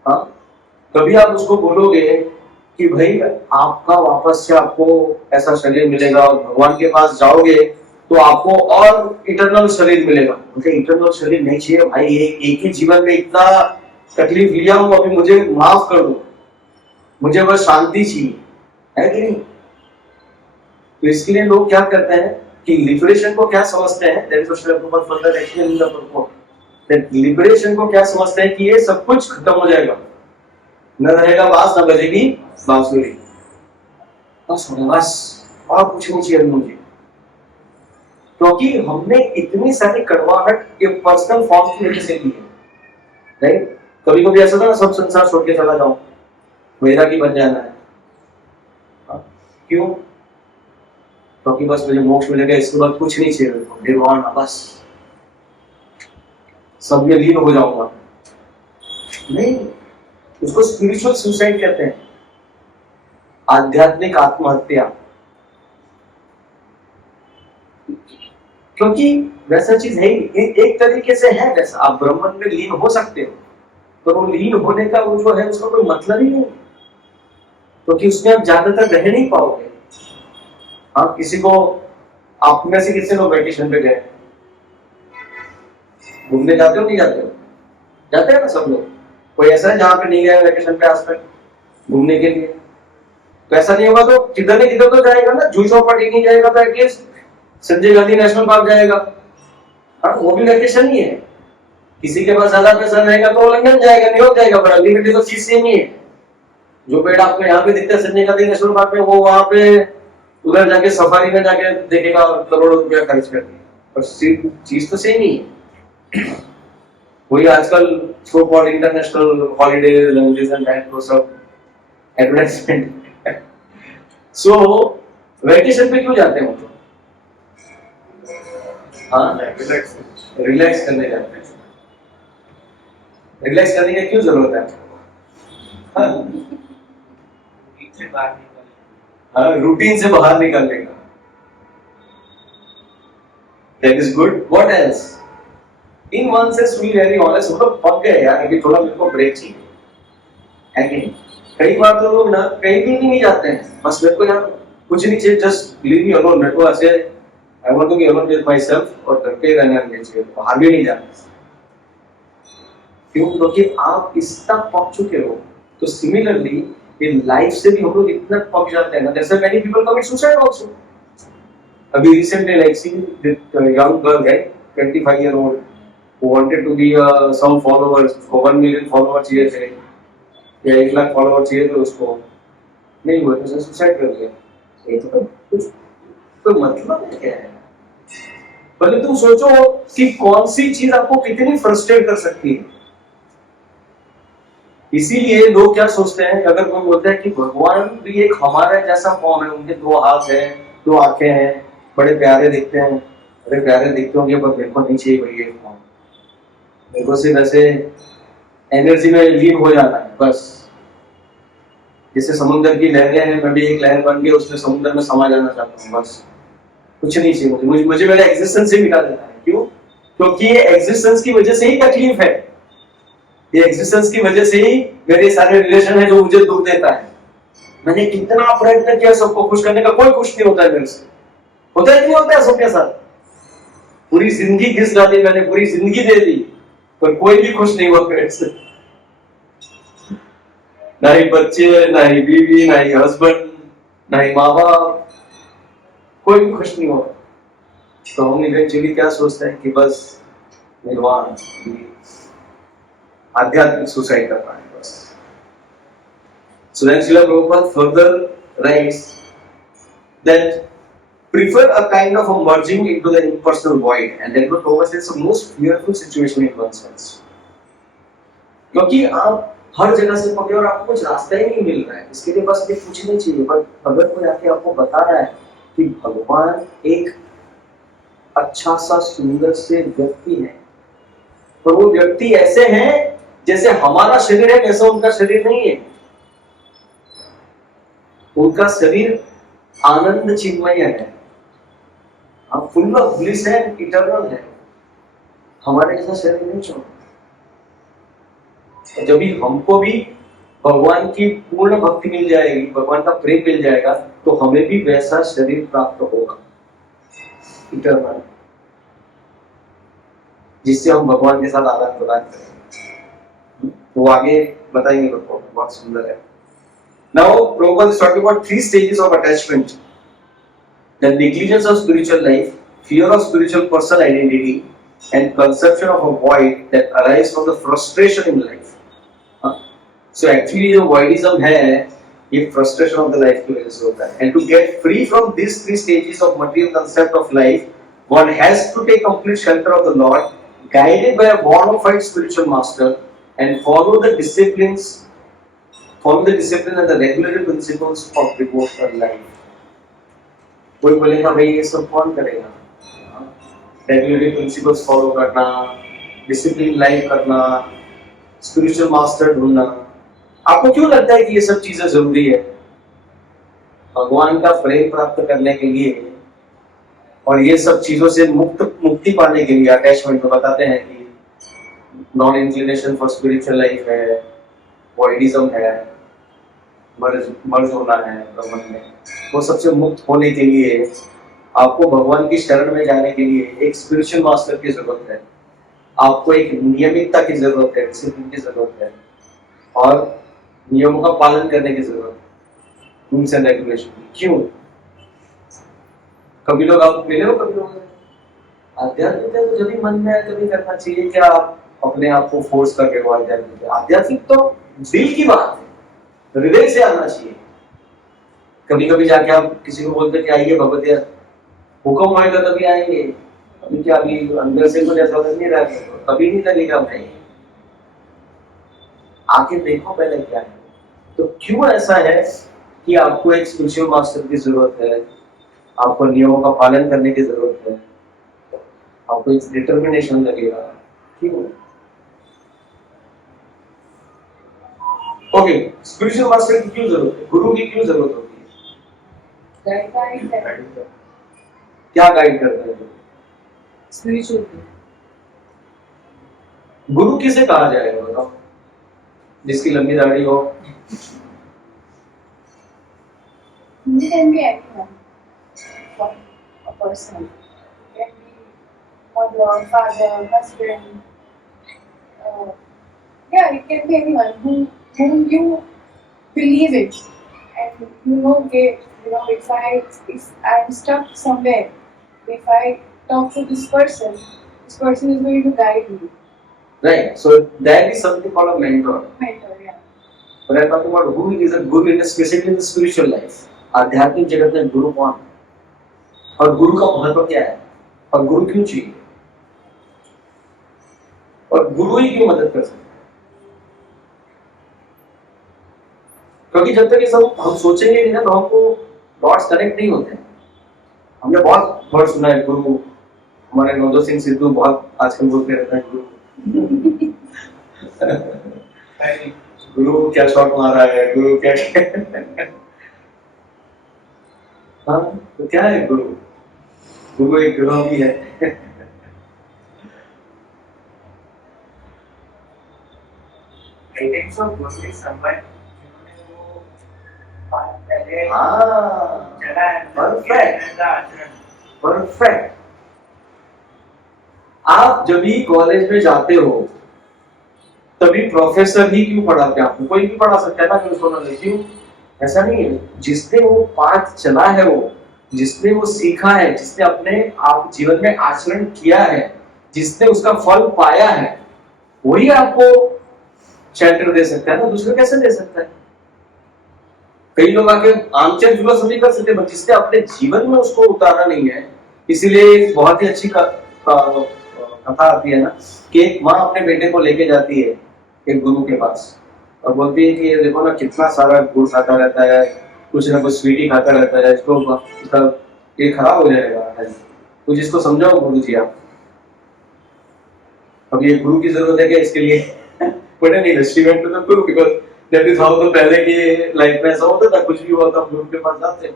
हाँ, कभी आप उसको बोलोगे कि भाई आपका वापस से आपको ऐसा शरीर मिलेगा और भगवान के पास जाओगे तो आपको और इटरनल शरीर मिलेगा। मुझे इटरनल शरीर नहीं चाहिए भाई, एक ही जीवन में इतना तकलीफ लिया हूँ, अभी मुझे माफ कर दो, मुझे बस शांति चाहिए, है कि नहीं? तो इसके लिए लोग क्या करते हैं कि लिबरेशन को क्या समझते हैं, लिबरेशन को क्या समझते हैं कि ये सब कुछ खत्म हो जाएगा, न रहेगा बांस न बजेगी बांसुरी, बस और कुछ नहीं चाहिए मुझे। क्योंकि हमने इतनी सारी कड़वाहट ये पर्सनल फॉर्म की वजह से की है, राइट? कभी कभी ऐसा था ना, सब संसार छोड़ के चला जाऊं, मेरा की बन जाना है। क्यों? क्योंकि बस मुझे मोक्ष मिलेगा, इसके बाद कुछ नहीं चाहिए, निर्वाण, बस सब में लीन हो जाऊंगा। नहीं, उसको स्पिरिचुअल सुसाइड कहते हैं, आध्यात्मिक आत्महत्या। क्योंकि वैसा चीज है ही, एक तरीके से है वैसा, आप ब्रह्मन में लीन हो सकते हो, पर वो लीन होने का वो जो है उसका कोई मतलब ही नहीं, क्योंकि उसमें आप ज्यादातर रह नहीं पाओगे। आप किसी को, आप में से कितने लोग वैकेशन पे गए? घूमने जाते हो नहीं जाते हो? जाते हैं ना सब लोग। कोई ऐसा है जहाँ पे नहीं गया वैकेशन पे आज तक घूमने के लिए? तो ऐसा नहीं होगा तो किधर नहीं किधर तो जाएगा ना, जूही चौपाटी नहीं जाएगा तो at least Sanjay Gandhi national park जाएगा। हाँ, वो भी वैकेशन ही है। किसी के पास ज्यादा पैसा रहेगा तो लंदन जाएगा, न्यूयॉर्क जाएगा, पर अल्टीमेटली तो चीज सेम ही है। जो पेड़ आपको यहाँ पे दिखता है संजय गांधी नेशनल पार्क में, वो वहां पे उधर जाके सफारी में जाके देखेगा करोड़ों रुपया खर्च करके, पर चीज तो सेम ही है। वही आजकल so called international holidays lounges and that वो सब एडवर्टाइजमेंट। सो वैकेशन पे क्यों जाते हैं? हाँ, रिलैक्स करने जाते हैं। रिलैक्स करने की क्यों जरूरत है? हाँ, रूटीन से बाहर निकलने का। That is good. What else? In one sense, to be very honest, हम लोग पक गए यार, अभी थोड़ा मेरे को ब्रेक चाहिए, है कि नहीं? कई बार तो लोग ना कहीं भी नहीं जाते हैं, बस मेरे को यार कुछ नहीं चाहिए, जस्ट लीव मी अलोन। मेरे को ऐसे I want to be alone with myself और घर पे रहना चाहिए, बाहर भी नहीं जाना। क्यों? क्योंकि आप इस तक पहुंच चुके हो। तो सिमिलरली इन लाइफ से भी हम लोग इतना पहुंच जाते हैं ना, जैसे many people commit suicide also. अभी रिसेंटली लाइक सी यंग गर्ल है 25 year old, who wanted to be some followers, को 1 मिलियन फॉलोवर चाहिए थे या 1 लाख फॉलोवर चाहिए थे उसको, नहीं हुआ तो उसने सुसाइड कर लिया। ये तो कुछ तो मतलब क्या है? पहले तुम सोचो कि कौन सी चीज आपको कितनी फ्रस्ट्रेट कर सकती है। इसीलिए लोग क्या सोचते हैं, अगर कोई बोलता है कि भगवान भी एक हमारा जैसा फॉर्म है, उनके 2 हाथ हैं, 2 आंखें हैं, बड़े प्यारे दिखते हैं, बड़े प्यारे दिखते होंगे, पर मेरे को नहीं चाहिए भाई ये फॉर्म, मेरे को सिर्फ ऐसे एनर्जी में लीन हो जाना है बस। जैसे समुद्र की लहरें हैं, मैं भी एक लहर बन के उसमें समुद्र में समा जाना चाहता हूँ बस, कुछ नहीं चाहिए मुझे मेरा एग्जिस्टेंस से मिटा देता है। क्यों? क्योंकि ये एग्जिस्टेंस की वजह से ही तकलीफ है, ये एग्जिस्टेंस की वजह से ही मेरे सारे रिलेशन है जो मुझे दुख देता है। मैंने कितना प्रयत्न किया सबको खुश करने का, कोई खुश नहीं होता है मेरे से। होता है कि नहीं होता है सबके साथ? पूरी जिंदगी घिस डाली मैंने, पूरी जिंदगी दे दी, पर कोई भी खुश नहीं हुआ मेरे से। ना ही बच्चे, ना ही बीवी, ना ही हस्बैंड, ना ही माँ बाप, कोई भी खुश नहीं हुआ। तो हम इवेंचुअली क्या सोचते हैं कि बस निर्वाण, आध्यात्मिक सुसाइड करना है बस। So then Srila Prabhupada further writes that prefer a kind of a merging into the impersonal void, and then Prabhupada says the most fearful situation in one's sense. क्योंकि आप हर जगह से पकड़े और आपको कुछ रास्ता ही नहीं मिल रहा है, इसके लिए बस ये कुछ नहीं चाहिए। पर अगर कोई आके आपको बता रहा है कि भगवान एक अच्छा सा सुंदर से व्यक्ति है, पर वो व्यक्ति ऐसे हैं जैसे हमारा शरीर है, वैसा उनका शरीर नहीं है। उनका शरीर आनंद चिन्मय है, फुल ऑफ ब्लिस है, इटर्नल है, हमारे जैसा शरीर नहीं छोड़। जब भी हमको भी भगवान की पूर्ण भक्ति मिल जाएगी, भगवान का प्रेम मिल जाएगा, तो हमें भी वैसा शरीर प्राप्त होगा इटर्नल, जिससे हम भगवान के साथ आदान प्रदान करेंगे। वो आगे बताएंगे, बहुत सुंदर है। Now Prabhupada is talking about 3 stages of attachment: the negligence of spiritual life, fear of spiritual personal identity, and conception of a void that arises from the frustration in life. So actually जो voidism है, ये frustration of the life की वजह से होता है। And to get free from these 3 stages of material concept of life, one has to take complete shelter of the Lord, guided by a bona fide spiritual master, and follow the discipline and the regulated principles of devotional life. कोई बोलेगा भाई ये सब कौन करेगा? Regulatory principles follow करना, discipline life करना, spiritual master ढूंढना। आपको क्यों लगता है कि ये सब चीजें जरूरी है? भगवान का प्रेम प्राप्त करने के लिए और ये सब चीजों से मुक्ति पाने के लिए अटैचमेंट में बताते हैं कि non inclination for spiritual life है, वॉइडिज्म है, मर्ज होना है ब्रह्म में। वो सबसे मुक्त होने के लिए आपको भगवान की शरण में जाने के लिए एक स्पिरिचुअल मास्टर की जरूरत है, आपको एक नियमितता की जरूरत है, डिसिप्लिन की जरूरत है, और नियमों का पालन करने की जरूरत है, रूल्स एंड रेगुलेशन। क्यों? कभी लोग आप मिले हो, कभी लोग आध्यात्मिक है तो जब भी मन में है तभी करना चाहिए, क्या आप अपने आप को फोर्स कर रहे हो? आध्यात्मिक तो दिल की बात है, हृदय से आना चाहिए। कभी कभी जाके आप किसी को बोलते कि आइए भगवत हुक्म होएगा तभी आएंगे, अभी क्या अभी अंदर से कुछ ऐसा लग नहीं रहा है, कभी नहीं लगेगा भाई, आके देखो पहले क्या है। तो क्यों ऐसा है कि आपको एक स्पिरिचुअल मास्टर की जरूरत है, आपको नियमों का पालन करने की जरूरत है, आपको एक डिटर्मिनेशन लगेगा। क्यों? ओके, स्पिरिचुअल मास्टर की क्यों जरूरत है? गुरु की क्यों जरूरत होती है? क्या गाइड करता है? स्पिरिचुअल गुरु किसे कहा जाएगा बताओ? जिसकी लंबी दाढ़ी हो। It can be anyone, a person. mother, father, husband. Yeah, it can be anyone whom you believe in, and okay, if I'm stuck somewhere, if I talk to this person is going to guide me. Right. So that is something called a mentor. Mentor, yeah. But I'm talking about who is a guru in specifically in the spiritual life. आध्यात्मिक जगत में गुरु कौन है? और गुरु का महत्व क्या है? और गुरु क्यों चाहिए? और गुरु ही क्यों मदद कर सकते हैं? क्योंकि जब तक ये सब हम सोचेंगे नहीं ना तो हमको डॉट्स कनेक्ट नहीं होते हैं। हमने बहुत वर्ड सुना है गुरु, हमारे नवजोत सिंह सिद्धू बहुत आजकल बोलते रहते हैं गुरु गुरु क्या शॉट मारा है, गुरु क्या हाँ तो क्या है गुरु? गुरु एक ग्रह भी है। Guidance of Guru is someone पहले हाँ चला है परफेक्ट आचरण। परफेक्ट। आप जब भी कॉलेज में जाते हो तभी प्रोफेसर ही क्यों पढ़ाते हैं आपको? कोई भी पढ़ा सकता है ना, क्यों सुना नहीं? क्यों? ऐसा नहीं है। जिसने वो पाठ चला है, वो जिसने वो सीखा है, जिसने अपने आप जीवन में आचरण किया है, जिसने उसका फल पाया है, वही आपको चैप्टर दे सकता है ना, दूसरे कैसे दे सकता है? कई लोग आके आमचेर फिलोसफी कर सकते हैं, जिसने अपने जीवन में उसको उतारा नहीं है। इसीलिए बहुत ही अच्छी कथा आती है ना कि एक माँ अपने बेटे को लेके जाती है एक गुरु के पास और बोलती है कि ये देखो ना कितना सारा गुड़ खाता रहता है, कुछ ना कुछ स्वीटी खाता रहता है, इसको इसका ये खराब हो जाएगा, कुछ इसको समझाओ गुरु जी आप। अब ये गुरु की जरूरत है क्या इसके लिए? But an investment to the guru, because that is how the पहले की लाइफ में ऐसा होता था, कुछ भी हुआ था गुरु के पास जाते हो।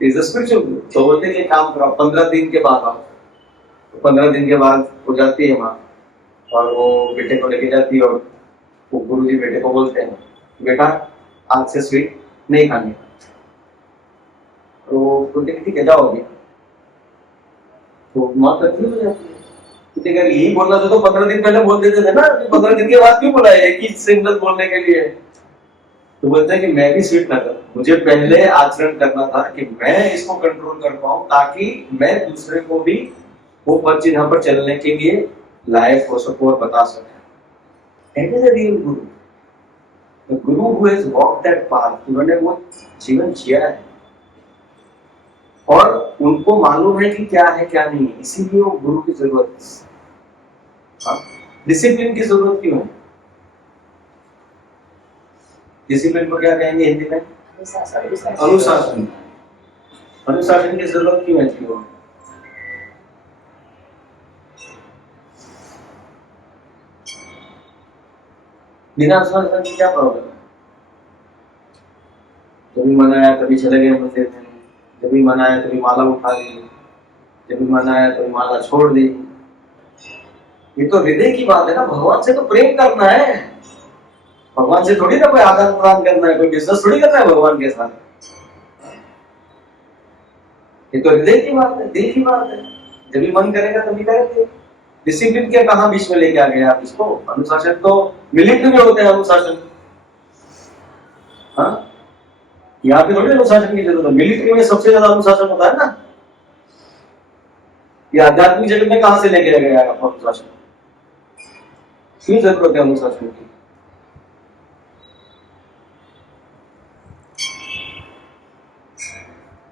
इज अ स्पिरिचुअल गुरु। तो बोलते कि काम करो 15 दिन के बाद आओ। तो 15 दिन के बाद वो जाती है माँ और वो बेटे को लेके जाती है और वो गुरु जी बेटे को बोलते हैं बेटा आज से स्वीट नहीं खानी। तो बोलते ठीक है जाओगे। तो माँ कंफ्यूज हो जाती है, अगर यही बोलना था तो 15 दिन पहले बोल देते थे ना, 15 दिन के बाद क्यों बुलाया एक ही सिंगल बोलने के लिए? तो बोलते हैं कि मैं भी स्वीट ना करूं, मुझे पहले आचरण करना था कि मैं इसको कंट्रोल कर पाऊं ताकि मैं दूसरे को भी वो पद चिन्ह पर चलने के लिए लायक हो सकूं और बता सकूं। And is a real Guru, the Guru who has walked that path. उन्होंने वो जीवन जिया है और उनको मालूम है कि क्या है क्या नहीं है, इसीलिए वो गुरु की जरूरत है। डिसिप्लिन की जरूरत क्यों है? डिसिप्लिन को क्या कहेंगे हिंदी में? अनुशासन। अनुशासन की जरूरत क्यों है जीवन में? बिना अनुशासन की क्या प्रॉब्लम है? जब भी मन आया तभी चले गए मंदिर में, जब भी मन आया तभी माला उठा ली, जब भी मन आया तभी माला छोड़ दी। ये तो हृदय की बात है ना, भगवान से तो प्रेम करना है, भगवान से थोड़ी ना कोई आदान प्रदान करना है, कोई बिजनेस थोड़ी करना है भगवान के साथ। ये तो हृदय की बात है, दिल की बात है। जब भी मन करेगा तभी करेंगे। डिसिप्लिन के कहां बीच में लेके आ गए आप इसको? अनुशासन तो मिलिट्री में होते हैं अनुशासन। हाँ यहाँ पे थोड़ी अनुशासन की जरूरत है, मिलिट्री में सबसे ज्यादा अनुशासन होता है ना। ये आध्यात्मिक जगत में कहां से लेके आ गया आप अनुशासन? क्यों जरूरत है अनुशासन की?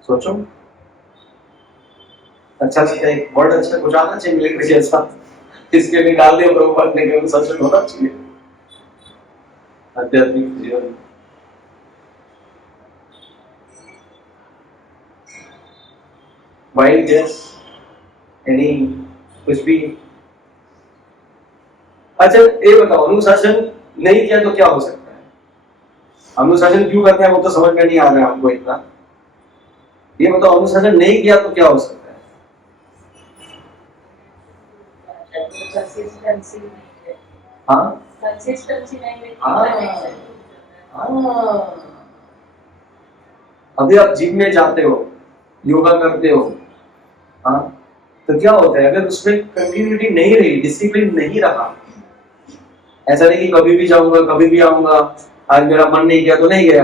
सोचो। अच्छा लगता है, एक वर्ड अच्छा कुछ आना चाहिए मिलिट्री जैसा, इसके निकाल दिया प्रभुपाद ने कि अनुशासन होना चाहिए आध्यात्मिक जीवन में। वाइल्ड गेस एनी कुछ भी? अच्छा ये बताओ, अनुशासन नहीं किया तो क्या हो सकता है? अनुशासन क्यों करते हैं वो तो समझ में नहीं आ रहा है हमको इतना। ये बताओ अनुशासन नहीं किया तो क्या हो सकता है? हाँ अभी आप जिम में जाते हो, योगा करते हो, हाँ तो क्या होता है, अगर उसमें कंटिन्यूटी नहीं रही, डिसिप्लिन नहीं रहा, ऐसा नहीं कि कभी भी जाऊंगा कभी भी आऊंगा, आज मेरा मन नहीं किया तो नहीं गया,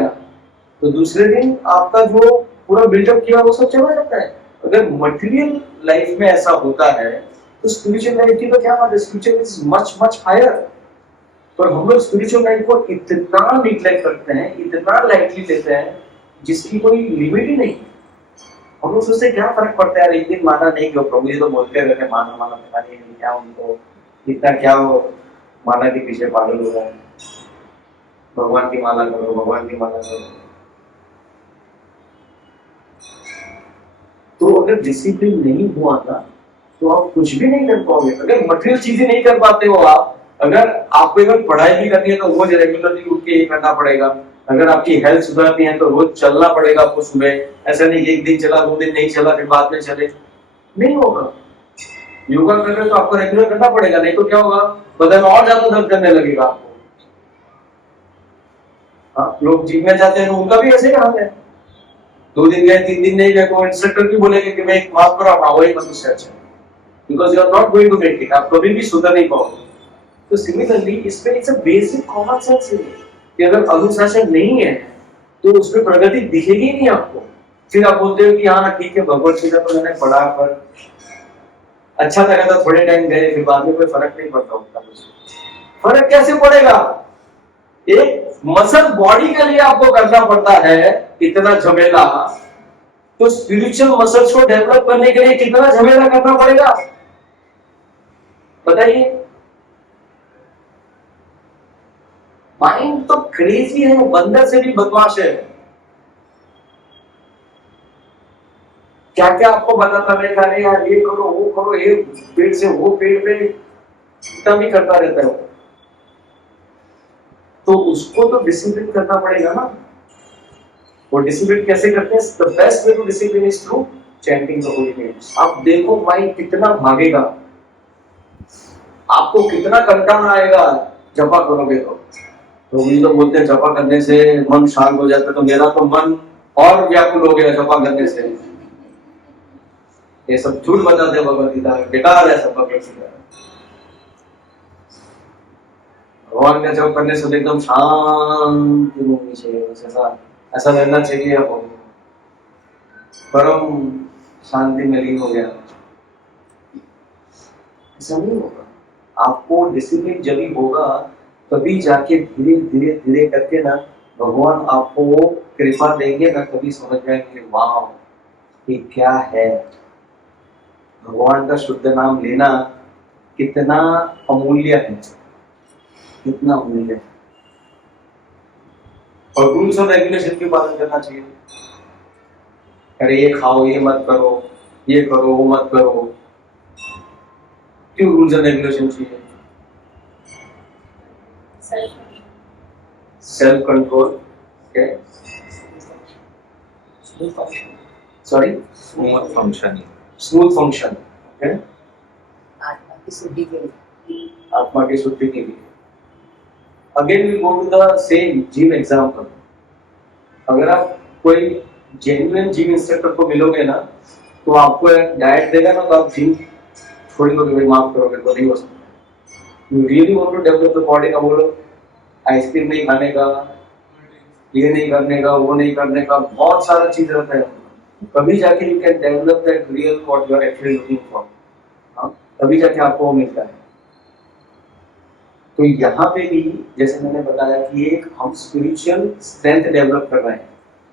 तो दूसरे दिन आपका जो पूरा बिल्डअप किया वो सब चला जाता है। अगर मटेरियल लाइफ में ऐसा होता है तो स्पिरिचुअल लाइफ की तो क्या बात है, spiritual is much much higher. पर हम लोग स्पिरिचुअल लाइफ को इतना निग्लेक्ट करते हैं, इतना लाइटली लेते हैं, जिसकी कोई लिमिट ही नहीं। हम लोग सोचते क्या फर्क पड़ता है यार, एक दिन माना नहीं क्यों, प्रभु जी तो बोलते रहते माना माना, पता नहीं क्या उनको इतना क्या वो माला के पीछे पागल हो रहा है, भगवान की माला करो भगवान की माला करो। तो अगर डिसिप्लिन नहीं हुआ ना तो आप कुछ भी नहीं कर पाओगे। अगर मटेरियल चीजें नहीं कर पाते हो आप, अगर आपको अगर पढ़ाई भी करनी है तो रोज रेगुलरली उठ के ये करना पड़ेगा। अगर आपकी हेल्थ सुधारनी है तो रोज चलना पड़ेगा आपको सुबह। ऐसा नहीं कि एक दिन चला 2 दिन नहीं चला फिर बाद में चले, नहीं होगा। योगा कर रहे तो आपको रेगुलर करना पड़ेगा, नहीं तो क्या होगा, बदन में और ज्यादा दर्द करने लगेगा आपको। हाँ, लोग जिम में जाते हैं तो उनका भी ऐसे ही हाल है, 2 दिन गए 3 दिन नहीं गए तो इंस्ट्रक्टर भी बोलेंगे कि मैं एक माफ करो आप वही मत उससे अच्छा, because you are not going to make it, आप कभी भी सुधर नहीं पाओगे। तो सिमिलरली इसमें it's a basic common sense है कि अगर अनुशासन नहीं है तो उसमें प्रगति दिखेगी नहीं आपको। फिर आप बोलते हो कि हाँ ठीक है भगवत गीता तो मैंने पढ़ा पर अच्छा लगा था, थोड़े टाइम गए फिर बाद में कोई फर्क नहीं पड़ता उतना। फर्क कैसे पड़ेगा, एक मसल बॉडी के लिए आपको करना पड़ता है इतना झमेला, तो स्पिरिचुअल मसल्स को डेवलप करने के लिए कितना झमेला करना पड़ेगा बताइए। माइंड तो क्रेजी है, बंदर से भी बदमाश है। क्या क्या आपको बताता रहेगा, अरे यार ये करो वो करो, ये पेड़ से वो पेड़ पे, इतना भी करता रहता है। तो उसको तो डिसिप्लिन करना पड़ेगा ना। वो डिसिप्लिन कैसे करते हैं, the best way to discipline is through chanting the holy names. आप देखो माइंड कितना भागेगा, आपको कितना कंटाळा आएगा जपा करोगे तो मुझे तो बोलते हैं जपा करने से मन शांत हो जाता है, तो मेरा तो मन और व्याकुल हो गया जपा करने से। ये सब झूठ बताते हैं भगवत गीता में, बेकार है सब भगवत गीता। भगवान का जप करने से एकदम शांति होनी चाहिए, बस ऐसा रहना चाहिए। आपको परम शांति में लीन हो गया, ऐसा नहीं होगा। आपको डिसिप्लिन जब भी होगा तभी जाके धीरे धीरे धीरे करके ना भगवान आपको वो कृपा देंगे ना, कभी समझ जाएंगे वाह ये क्या है। भगवान का शुद्ध नाम लेना कितना अमूल्य है, कितना अमूल्य है। और रूल्स और रेगुलेशन के पालन करना चाहिए। अरे ये खाओ ये मत करो, ये करो वो मत करो, क्यों रूल्स और रेगुलेशन चाहिए? Self control, sorry smooth functioning, smooth function, आत्मा की शुद्धि के लिए। आत्मा की शुद्धि के लिए। Again we go to the same gym example. अगर आप कोई जेन्युइन जिम इंस्ट्रक्टर को मिलोगे ना तो आपको डाइट देगा ना तो आप जिम छोड़ोगे, भाई माफ करोगे तो नहीं हो सकता। You really want to develop the body का, बोलो आइसक्रीम नहीं खाने का, ये नहीं करने का, वो नहीं करने का, बहुत सारा चीज रहता है, कभी जाके you can develop that real what you are actually looking for. तभी जाके आपको वो मिलता है। तो यहाँ पे भी जैसे मैंने बताया कि एक हम स्पिरिचुअल स्ट्रेंथ डेवलप कर रहे हैं,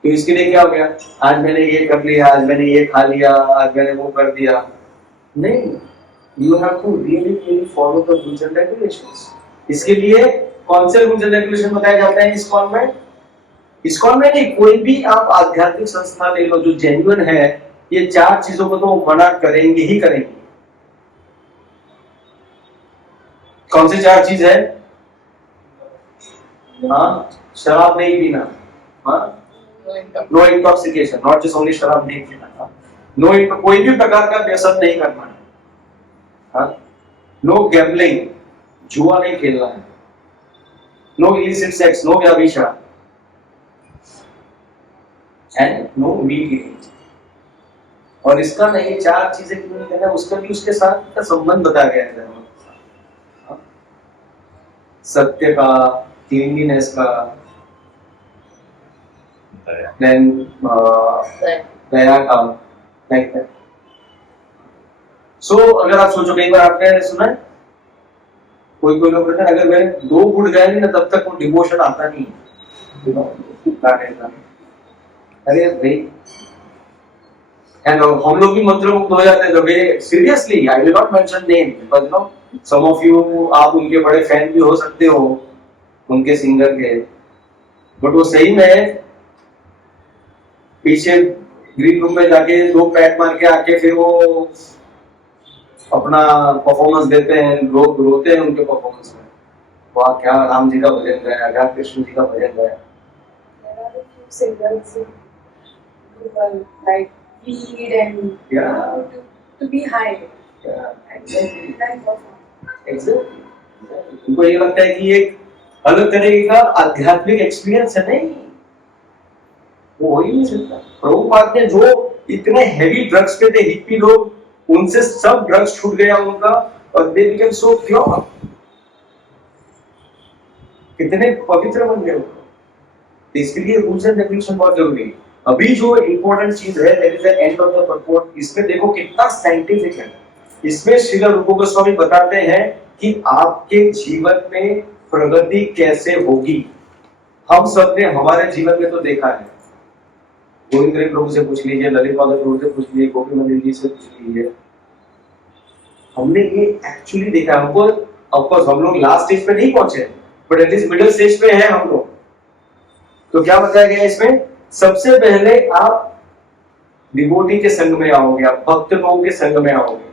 तो इसके लिए क्या हो गया, आज मैंने ये कर लिया, आज मैंने ये खा लिया, आज मैंने वो कर दिया, नहीं। You have to really really follow the rules and regulations. इसके लिए कौन से रूल्स एंड रेगुलेशन बताए जाते हैं इस्कॉन में? इस्कॉन में नहीं, कोई भी आप आध्यात्मिक संस्था ले लो जो जेन्युइन है, ये 4 चीजों को तो मना करेंगे ही करेंगे। कौन सी 4 चीज है? हाँ, शराब नहीं पीना, हाँ, no intoxication, not just only शराब नहीं पीना, नो कोई भी प्रकार का व्यसन नहीं करना है, हाँ, नो गैम्बलिंग, जुआ नहीं खेलना है, नो इलिसिट सेक्स, नो व्यभिचार, एंड नो मीट ईटिंग। और इसका नहीं, 4 चीजें क्यों नहीं करना, उसका भी उसके साथ का संबंध बताया गया है धर्म के साथ। हाँ? सत्य का, क्लीनलीनेस का, देन दया का, लाइक दैट। सो अगर आप सोचो, कई बार आपने सुना है कोई कोई लोग कहते हैं अगर मेरे 2 गुट गए नहीं ना तब तक वो डिवोशन आता नहीं है। अरे भाई, एंड हम लोग भी मंत्रमुग्ध हो जाते हैं कभी, seriously I will not mention name but no some of you, आप उनके बड़े फैन भी हो सकते हो उनके सिंगर के, बट वो सही में पीछे ग्रीन रूम में जाके 2 पैट मार के आके फिर वो अपना परफॉर्मेंस देते हैं, लोग रोते हैं उनके परफॉर्मेंस में। वाह, क्या राम जी का भजन गाया, क्या कृष्ण जी का भजन गाया। There are a few singers who are like lead and Yeah. to be high Yeah, and then perform. exactly. उनको ये लगता है कि एक अलग तरह का आध्यात्मिक एक्सपीरियंस है, नहीं वो हो ही नहीं सकता। प्रभुपाद ने जो इतने हेवी ड्रग्स पे थे हिप्पी लोग, उनसे सब ड्रग्स छूट गया उनका और दे बिकेम सो प्योर, कितने पवित्र बन गए। इसके लिए रूल्स एंड रेगुलेशन बहुत जरूरी है। अभी जो इंपॉर्टेंट चीज है that is the end of the purport, इसमें देखो कितना साइंटिफिक है। इसमें श्रील रूप गोस्वामी बताते हैं कि आपके जीवन में प्रगति कैसे होगी। हम सब ने हमारे जीवन में तो देखा है, गोविंद प्रभु से पूछ लीजिए, ललित प्रभु से पूछ लीजिए, गोपी मंदिर जी से पूछ लीजिए, हमने ये एक्चुअली देखा। हमको ऑफकोर्स हम लोग लास्ट स्टेज पे नहीं पहुंचे, बट एटलीस्ट मिडिल स्टेज पे हैं हम लोग। तो क्या बताया गया इसमें, सबसे पहले आप डिवोटी के संग में आओगे, आप भक्त लोगों के संग में आओगे।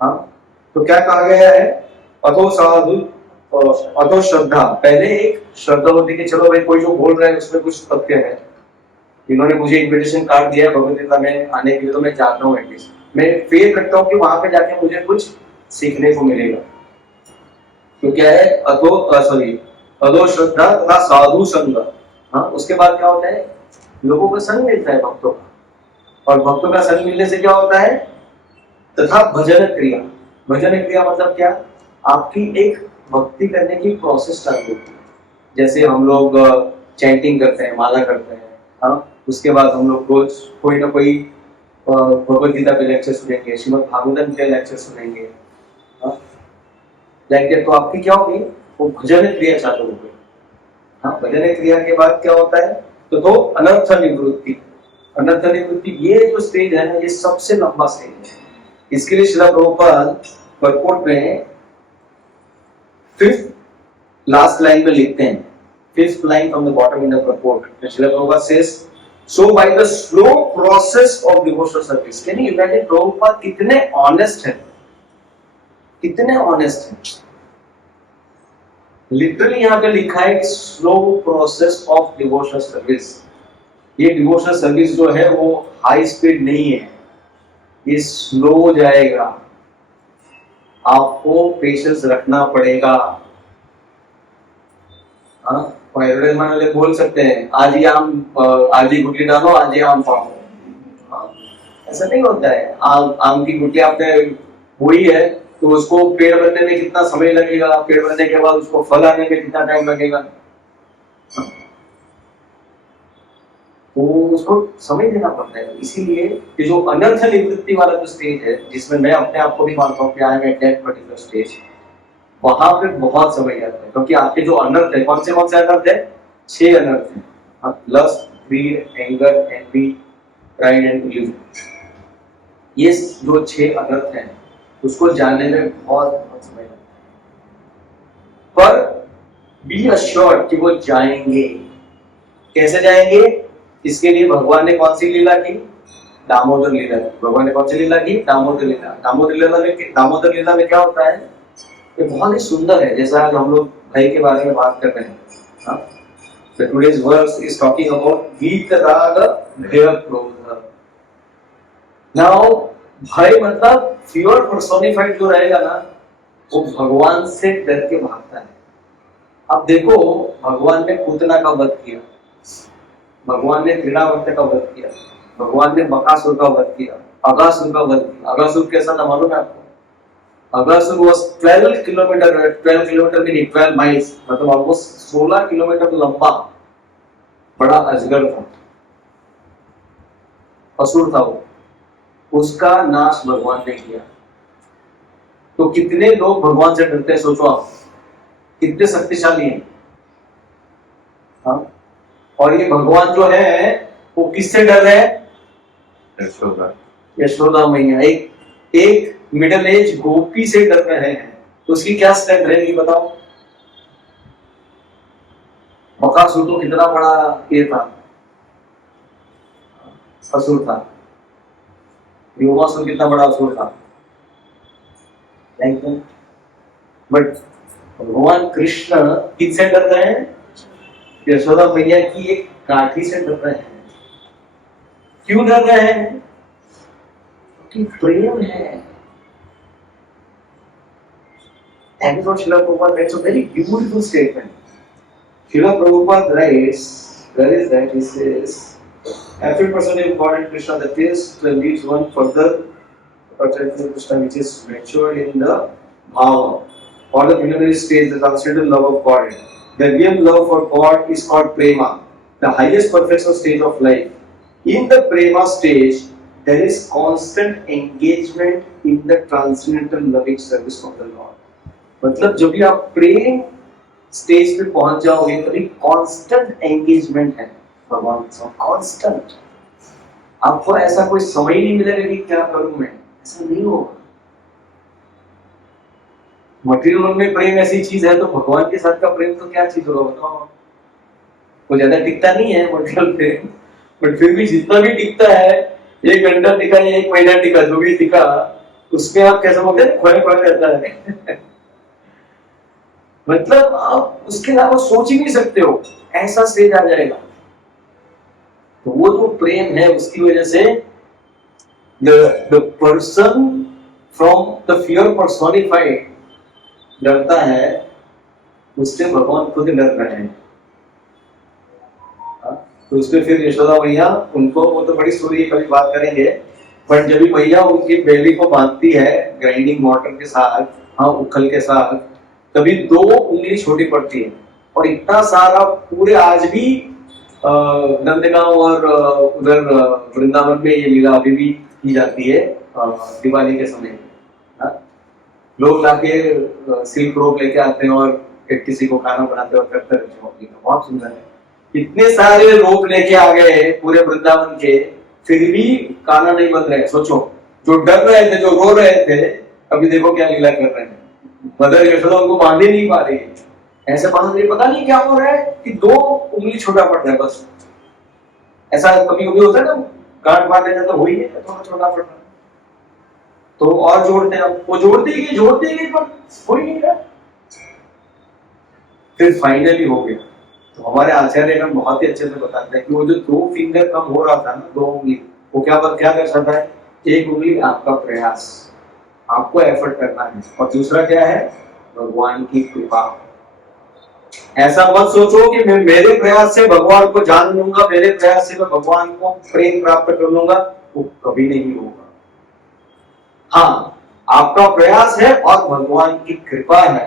हाँ, तो क्या कहा गया है, अतो साधु अतो श्रद्धा। पहले एक श्रद्धा होती है कि चलो भाई कोई जो बोल रहा है उसमें कुछ तथ्य है, इन्होंने मुझे इन्विटेशन कार्ड दिया भगवत गीता में आने के लिए, तो मैं चाहता हूँ एटलीस्ट, मैं फेथ रखता हूँ कि वहां पे जाके मुझे कुछ सीखने को मिलेगा। तो क्या है, अतो श्रद्धा तथा साधु संग। हाँ, उसके बाद क्या होता है, लोगों का संग मिलता है भक्तों का, और भक्तों का संग मिलने से क्या होता है, तथा भजन क्रिया। भजन क्रिया मतलब क्या, आपकी एक भक्ति करने की प्रोसेस चालू होती है। जैसे हम लोग चैंटिंग करते हैं, माला करते हैं, हाँ, उसके बाद हम लोग रोज कोई ना कोई भगवत गीता पे लेक्चर सुनेंगे, श्रीमद् भागवतम के लेक्चर सुनेंगे, हाँ, तो आपकी क्या होगी, वो भजन क्रिया चालू हो गई। हाँ, भजन क्रिया के बाद क्या होता है, तो अनर्थ निवृत्ति। अनर्थ निवृत्ति ये जो स्टेज है ना, ये सबसे लंबा स्टेज है। इसके लिए श्रील प्रभुपाद परपोर्ट में 5th लास्ट लाइन में लिखते हैं, 5th line from the bottom in the purport, Srila Prabhupada says, so by the slow process of devotional service, can you imagine Prabhupada कितने honest हैं, कितने honest हैं। लिटरली यहाँ पे लिखा है कि slow process of devotional service. ये डिवोशनल सर्विस जो है वो हाई स्पीड नहीं है, ये स्लो जाएगा, आपको पेशेंस रखना पड़ेगा। हाँ, एडवर्टाइजमेंट वाले बोल सकते हैं आज ही गुटली डालो, आज ही आम खाओ। हाँ, ऐसा नहीं होता है। आम की गुटली आपने हुई है तो उसको पेड़ बनने में कितना समय लगेगा, पेड़ बनने के बाद उसको फल आने में कितना टाइम लगेगा, तो उसको समय देना पड़ता है। इसीलिए ये जो अनर्थ निवृत्ति वाला जो स्टेज है, जिसमें मैं अपने आप को भी मानता हूँ कि I M at that particular stage, वहां पे बहुत समय जाता है। क्योंकि आपके जो अनर्थ है, कौन से अनर्थ है, 6 अनर्थ है, lust, greed, anger, envy, pride and illusion. ये जो 6 अनर्थ हैं उसको जानने में बहुत समय लगता है, पर बी अश्योर्ड कि वो जाएंगे। कैसे जाएंगे, इसके लिए भगवान ने कौन सी लीला की, दामोदर लीला। भगवान ने कौन सी लीला की, दामोदर लीला। दामोदर लीला में क्या होता है, ये बहुत ही सुंदर है। जैसा आज हम लोग भाई के बारे में बात कर रहे हैं, The today's verse is talking about वीतराग भय क्रोध। Now भय मतलब fear personified जो रहेगा ना, वो भगवान से डर के भागता है। अब देखो, भगवान ने पूतना का वध किया, भगवान ने त्रिणावर्त का वध किया, भगवान ने बकासुर का वध किया, अगासुर का वध किया। अगासुर कैसा था मालूम है आपको? Aghasur was 12 kilometre meaning 12 miles, मतलब ऑलमोस्ट 16 किलोमीटर लंबा बड़ा अजगर था, असुर था वो। उसका नाश भगवान ने किया। तो कितने लोग भगवान से डरते हैं, सोचो आप, कितने शक्तिशाली हैं। हाँ? और ये भगवान जो है वो किससे डर रहे हैं? यशोदा। यशोदा मैया, एक मिडिल एज गोपी से डर रहे हैं। तो उसकी क्या स्ट्रेंथ रहेगी बताओ? बकासुर तो कितना बड़ा ये था, असुर था। योगासुर कितना बड़ा असुर था, बट भगवान कृष्ण किससे डर रहे हैं? यशोदा मैया की एक काठी से डर रहे हैं। क्यों डर रहे हैं? क्योंकि प्रेम है। That is what Srila Prabhupada writes, a very beautiful statement. Srila Prabhupada writes, where is that? He says, every person is important Krishna, the taste leads one further, Krishna which is matured in the bhava, or the preliminary stage, the transcendental love of God. The real love for God is called prema, the highest perfection stage of life. In the prema stage, there is constant engagement in the transcendental loving service of the Lord. मतलब जब भी आप प्रेम stage पे पहुंच जाओगे तभी constant engagement है भगवान के साथ, कांस्टेंट। आपको ऐसा कोई समय नहीं मिलेगा कि क्या करूं मैं, ऐसा नहीं होगा। मटेरियल में प्रेम ऐसी चीज है, तो भगवान के साथ का प्रेम तो क्या चीज होगा बताओ? वो ज्यादा टिकता नहीं है मटेरियल प्रेम, बट फिर भी जितना भी टिकता है, 1 घंटा टिका या 1 महीना टिका, जो भी टिका, उसमें आप कैसे बोलते हैं, खोए खोए रहता है। मतलब आप उसके अलावा सोच ही नहीं सकते हो, ऐसा स्टेज आ जाएगा। तो वो जो प्रेम है उसकी वजह से the person from the fear personified डरता है, उससे भगवान खुद डर रहे हैं। तो उसमें फिर यशोदा मैया उनको, वो तो बड़ी स्टोरी है, कभी बात करेंगे, पर जब भी मैया उनकी बेली को बांधती है ग्राइंडिंग वाटर के साथ, हाँ उखल के साथ, तभी 2 उंगली छोटी पड़ती है। और इतना सारा पूरे आज भी नंदगांव और उधर वृंदावन में ये लीला अभी भी की जाती है दिवाली के समय में। लोग लाके सिल्क रोप लेके आते हैं और किसी को खाना बनाते और करते रहते हैं। बहुत सुंदर है। इतने सारे रोप लेके आ गए पूरे वृंदावन के, फिर भी काना नहीं बन रहे। सोचो, जो डर रहे थे, जो रो रहे थे, अभी देखो क्या लीला कर रहे हैं। मदर यशोदा उनको बांध ही नहीं पा रही है, ऐसे बांध रही, पता नहीं क्या हो रहा है कि 2 उंगली छोटा पड़ रहा है बस। ऐसा कभी कभी होता है ना, गांठ बांध लेना तो हो ही है, थोड़ा छोटा पड़ रहा है, तो और जोड़ते हैं, वो जोड़ते गए पर हो ही नहीं रहा। फिर फाइनली हो गया। तो हमारे आचार्य ने बहुत ही अच्छे से बताते हैं कि वो जो 2 फिंगर कम हो रहा था ना, 2 उंगली, वो क्या दर्शाता है? 1 उंगली आपका प्रयास, आपको एफर्ट करना है, और दूसरा क्या है? भगवान की कृपा। ऐसा मत सोचो कि मैं मेरे प्रयास से भगवान को जान लूंगा, मेरे प्रयास से मैं भगवान को प्रेम प्राप्त कर लूंगा, वो कभी नहीं होगा। हाँ, आपका प्रयास है और भगवान की कृपा है,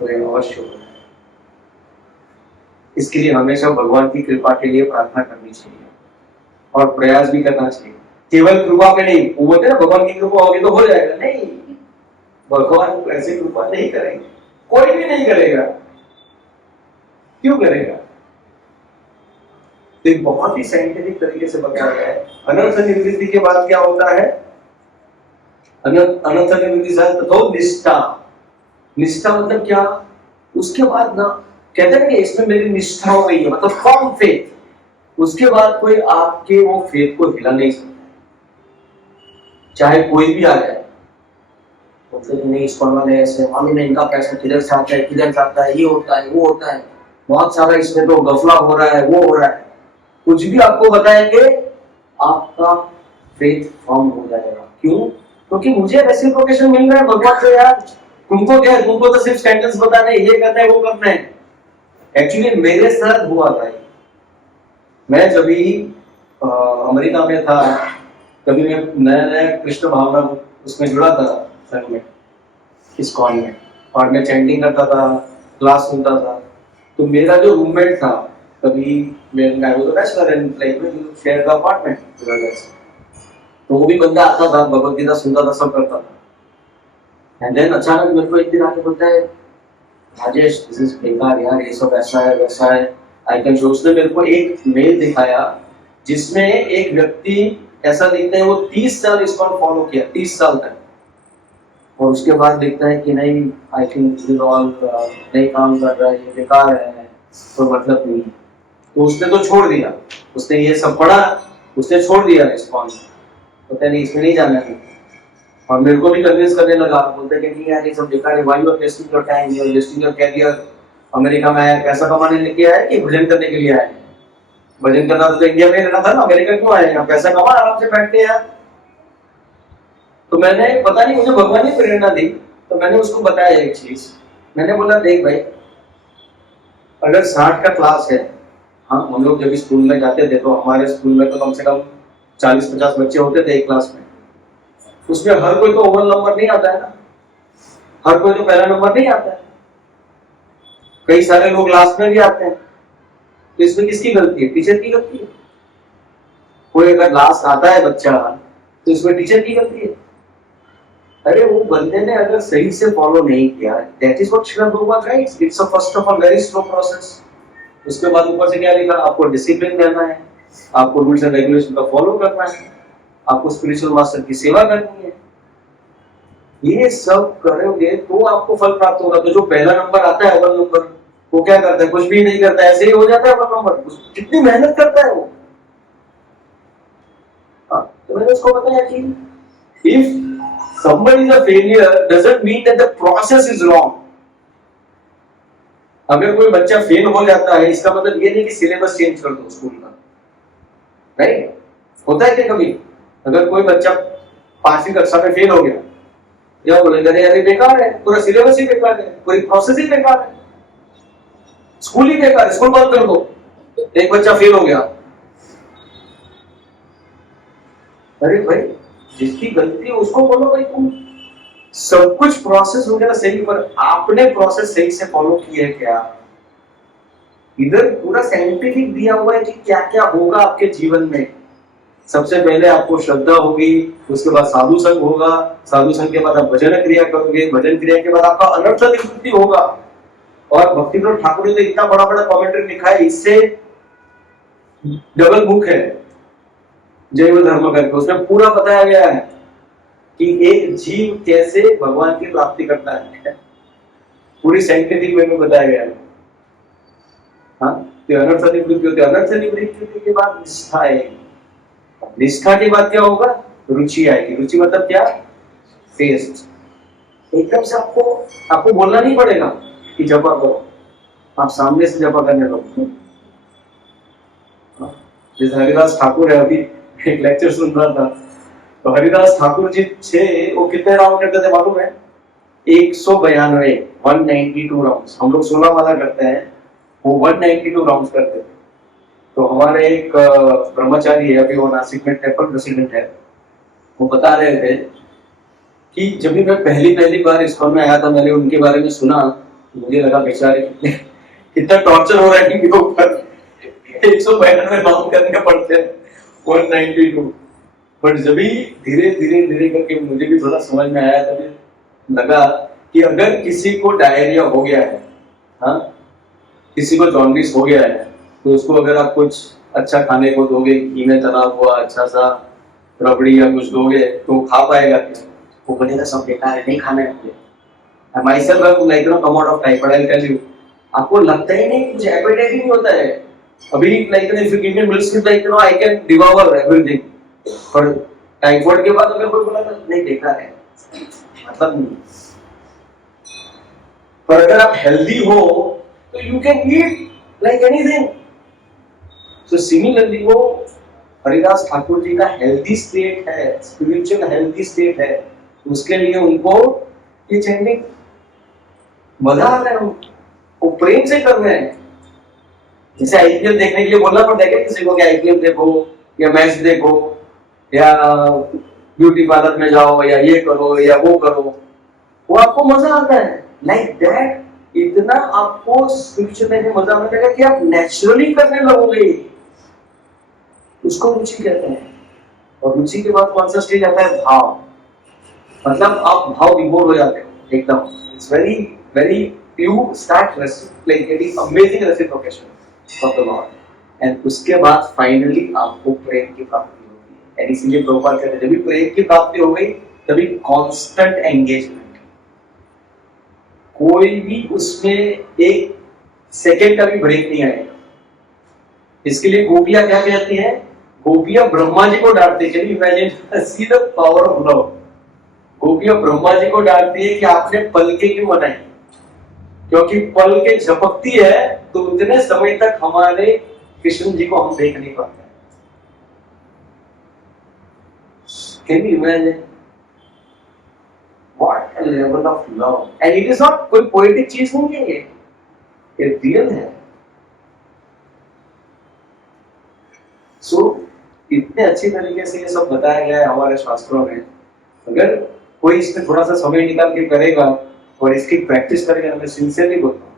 तो ये अवश्य होगा। इसके लिए हमेशा भगवान की कृपा के लिए प्रार्थना करनी चाहिए और प्रयास भी करना चाहिए। केवल कृपा पे नहीं, वो बोलते ना भगवान की कृपा होगी तो हो जाएगा, नहीं, भगवान ऐसी कृपा नहीं करेंगे, कोई भी नहीं करेगा। क्यों करेगा? तो एक बहुत ही साइंटिफिक तरीके से बताया गया है। अनर्थ निवृत्ति के बाद क्या होता है? अनर्थ निवृत्ति से तो निष्ठा। निष्ठा मतलब क्या? उसके बाद ना कहते हैं कि इसमें मेरी निष्ठा हो गई है, मतलब फर्म फेथ। उसके बाद कोई आपके वो फेथ को हिला नहीं सकता, चाहे कोई भी आ जाए। मतलब नहीं, इस पर वाले ऐसे मालूम नहीं, इनका पैसा किधर से आता है, किधर जाता है, ये होता है, वो होता है, बहुत सारा इसमें तो गफला हो रहा है, वो हो रहा है। कुछ भी आपको बताएंगे, आपका फेथ फर्म हो जाएगा। क्यों? क्योंकि मुझे रेसिप्रोकेशन मिल रहा है भगवान से। यार तुमको क्या है? तुमको तो सिर्फ सेंटेंस बताना है, ये करना है, वो करना है। एक्चुअली मेरे साथ हुआ था। मैं जब भी अमेरिका में था, कभी मैं नया नया कृष्ण भावना उसमें जुड़ा था संघ में, इस्कॉन में, और मैं चैंटिंग करता था, क्लास सुनता था। तो मेरा जो रूममेट था, कभी मैं वो बैचलर इन लाइक में शेयर द अपार्टमेंट, तो वो भी बंदा आता था, भगवत गीता सुनता था, सब करता था। एंड देन अचानक मेरे को एक दिन आके बोलता है, राजेश दिस इज बेकार यार, ये सब ऐसा है वैसा है, आई कैन शो। उसने मेरे को एक मेल दिखाया जिसमें एक व्यक्ति ऐसा दिखता है वो 30 साल इसको फॉलो किया, 30 साल तक, और उसके बाद देखता है कि नहीं, I think this is all नहीं काम कर रहा है, ये बेकार है, कोई मतलब नहीं है। तो उसने तो छोड़ दिया, उसने ये सब पढ़ा, उसने छोड़ दिया इसको, पता नहीं इसमें नहीं जाना है। और मेरे को भी कन्विंस करने लगा, बोलते कि नहीं यार ये सब बेकार है, why you are wasting your time, you are wasting your career. America में आया पैसा कमाने के लिए आया कि भजन करने के लिए आया? भजन करना तो इंडिया में रहना था ना, अमेरिका क्यों आए? यहाँ पैसा कमा, आराम से बैठते यार। तो मैंने, पता नहीं मुझे भगवान ने प्रेरणा दी, तो मैंने उसको बताया एक चीज। मैंने बोला देख भाई, अगर 60 का क्लास है, हाँ हम लोग जब स्कूल में जाते थे तो हमारे स्कूल में तो कम से कम 40-50 बच्चे होते थे एक क्लास में। उसमें हर कोई तो ओवल नंबर नहीं आता है ना, हर कोई तो पहला नंबर नहीं आता है, कई सारे लोग लास्ट में भी आते हैं। तो इसमें किसकी गलती है? टीचर की गलती है। कोई अगर लास्ट आता है बच्चा तो इसमें टीचर की गलती है। अरे वो बंदे ने अगर सही से फॉलो नहीं किया, that is what Srila Prabhupada rights, it's a first of all very slow process. उसके बाद ऊपर से क्या लिखा, आपको डिसिप्लिन रहना है, आपको रूल्स एंड रेगुलेशन का फॉलो करना है, आपको स्पिरिचुअल मास्टर की सेवा करनी है। ये सब करोगे तो आपको फल प्राप्त होगा। तो जो पहला नंबर आता है, अव्वल नंबर, वो क्या करता है? कुछ भी नहीं करता है, ऐसे ही हो जाता है अव्वल नंबर। कितनी मेहनत करता है वो। तो मैंने उसको बताया कि if somebody is a failure doesn't mean that the process is wrong. अगर कोई बच्चा फेल हो जाता है, इसका मतलब ये नहीं कि सिलेबस चेंज कर दो स्कूल का, राइट? होता है क्या कभी? अगर कोई बच्चा 5वीं कक्षा में फेल हो गया, या बोलेगा अरे बेकार है, पूरा सिलेबस ही बेकार है, पूरी प्रोसेस ही बेकार है, स्कूल ही बेकार है, स्कूल बंद कर दो। एक बच्चा फेल हो गया, अरे भाई जिसकी गलती है उसको बोलो भाई तुम सब कुछ प्रोसेस हो गया सही, पर आपने प्रोसेस सही से फॉलो किया है क्या? इधर पूरा साइंटिफिक दिया हुआ है कि क्या क्या होगा आपके जीवन में। सबसे पहले आपको श्रद्धा होगी, उसके बाद साधु संग होगा, साधु संग के बाद आप भजन क्रिया करोगे, भजन क्रिया के बाद आपका अनर्थ निवृत्ति होगा। और भक्ति विनोद ठाकुर ने तो इतना बड़ा बड़ा कमेंट्री लिखा है, इससे डबल बुक है जैव धर्म करके, उसमें पूरा बताया गया है कि एक जीव कैसे भगवान की प्राप्ति करता है, पूरी साइंटिफिक वे में बताया गया है। हाँ, तो अनर्थ निवृत्ति होती है, अनर्थ निवृत्ति के बाद निष्ठा आएगी, निष्ठा के बाद क्या होगा? रुचि आएगी। रुचि मतलब क्या? टेस्ट। एकदम से आपको बोलना नहीं पड़ेगा कि जपा करो, आप सामने से जपा करने लगो। जैसे हरिदास ठाकुर है, अभी एक लेक्चर सुन रहा था, तो हरिदास ठाकुर जी वो कितने राउंड करते थे मालूम है? 192 192 राउंड। हम लोग 16 वाला करते हैं, वो 192 राउंड करते थे। तो हमारे एक ब्रह्मचारी है, अभी वो नासिक में टेम्पल प्रेसिडेंट है, वो बता रहे थे कि जब भी मैं पहली बार इस्कॉन में आया था, मैंने उनके बारे में सुना, मुझे लगा बेचारे कितना टॉर्चर हो रहा है इनके ऊपर, 192 राउंड करने पड़ते हैं, 192। बट जब भी धीरे करके मुझे भी थोड़ा समझ में आया, तभी लगा कि अगर किसी को डायरिया हो गया है, हाँ, किसी को जॉन्डिस हो गया है, तो उसको अगर आप कुछ अच्छा खाने को दोगे, घी में तला हुआ अच्छा सा रबड़ी या कुछ दोगे, तो खा पाएगा क्या? वो बोलेगा सब बेकार है, नहीं खाना है। myself I'm like come out of typhoid, I'll tell you, आपको लगता ही नहीं, कुछ एपेटाइट ही नहीं होता है। अभी like if you give me milk with like I can devour everything, पर टाइफाइड के बाद अगर कोई बोला तो नहीं बेकार है, मतलब नहीं। पर अगर आप हेल्दी हो तो you can eat like anything. So similarly वो हरिदास ठाकुर जी का हेल्दी स्टेट है, स्पिरिचुअल हेल्दी स्टेट है, उसके लिए उनको ये चैंटिंग मजा आ रहा है, वो प्रेम से कर रहे हैं। जैसे आईपीएल देखने के लिए बोलना पड़ता है क्या किसी को कि आईपीएल देखो या मैच देखो? या ब्यूटी पार्लर में जाओ या ये करो या वो करो, वो आपको मजा आता है। लाइक दैट इतना आपको स्पिरिचुअल में मजा आने लगा कि आप नेचुरली करने लगोगे। उसको रुचि कहते हैं। और रुचि के बाद कौन सा स्टेज आता है? भाव। मतलब आप भाव विभोर हो जाते हो एकदम। It's very very you start like getting amazing reciprocation of the Lord. And उसके बाद फाइनली आपको प्रेम की प्राप्ति होती है। एंड इसीलिए प्रभुपाद कहते हैं जब भी प्रेम की प्राप्ति हो गई तभी कांस्टेंट एंगेजमेंट, कोई भी उसमें एक सेकंड का भी ब्रेक नहीं आएगा। इसके लिए गोपियां क्या कहती हैं? गोपियां ब्रह्मा जी को डांटती, can you imagine, see the power of love. गोपियां ब्रह्मा जी को डांटती है कि आपने पलके क्यों बनाई, क्योंकि पल के झपकती है तो उतने समय तक हमारे कृष्ण जी को हम देख नहीं पाते। Can you imagine what a level of love. And it is not कोई पोएटिक चीज नहीं है, ये रियल है। सो इतने अच्छी तरीके से ये सब बताया गया है हमारे शास्त्रों में। अगर कोई इसमें थोड़ा सा समय निकाल के करेगा और इसकी प्रैक्टिस करेगा, मैं सिंसियरली बोलता हूँ,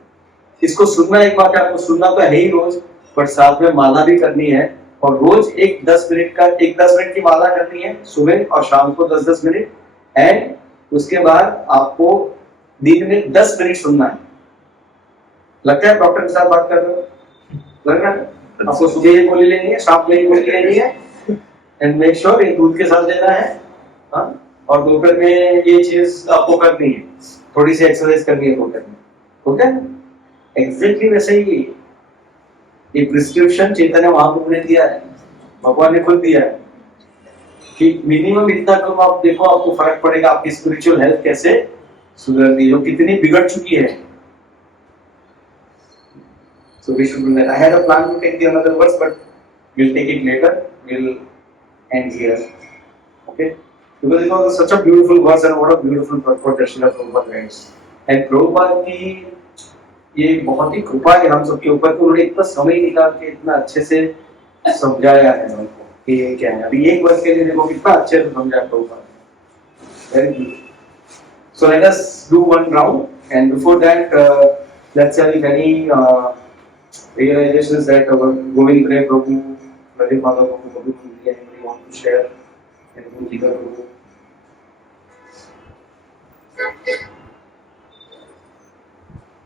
इसको सुनना एक बात है, आपको सुनना तो है ही रोज, बट साथ में माला भी करनी है। और रोज एक 10 मिनट की माला करनी है, सुबह और शाम को 10-10 मिनट। एंड उसके बाद आपको दिन में 10 मिनट सुनना है। लगता है डॉक्टर के साथ बात कर रहे हो? लग रहा है? आपको सुबह ये गोली लेनी है, शाम को ये गोली लेनी है, एंड मेक श्योर ये दूध के साथ लेना है। हाँ? और दोपहर में ये चीज आपको करनी है, थोड़ी सी एक्सरसाइज करनी है दोपहर में। ओके, एग्जैक्टली वैसे ही ये प्रिस्क्रिप्शन चैतन्य महाप्रभु ने दिया है, भगवान ने खुद दिया है कि मिनिमम इतना कम आप देखो, आपको फर्क पड़ेगा, आपकी स्पिरिचुअल हेल्थ कैसे सुधरती है, जो कितनी बिगड़ चुकी है। So we should do that. I had a plan to take the another verse, but we'll take it later. We'll end here. Okay? Because it was such a beautiful verse and what a beautiful purport that Srila Prabhupada writes. And Prabhupada की ये बहुत ही कृपा है हम सबके ऊपर कि उन्होंने इतना समय निकाल के इतना अच्छे से समझाया है हमको कि ये क्या है। अभी एक वर्ष के लिए देखो कितना अच्छे से समझाया Prabhupada. Very good. So let us do one round, and before that, let's have any realizations that our Govind Ray Prabhu, Radhe Mata Prabhu, Prabhu, anybody want to share? Anything Jigar Prabhu?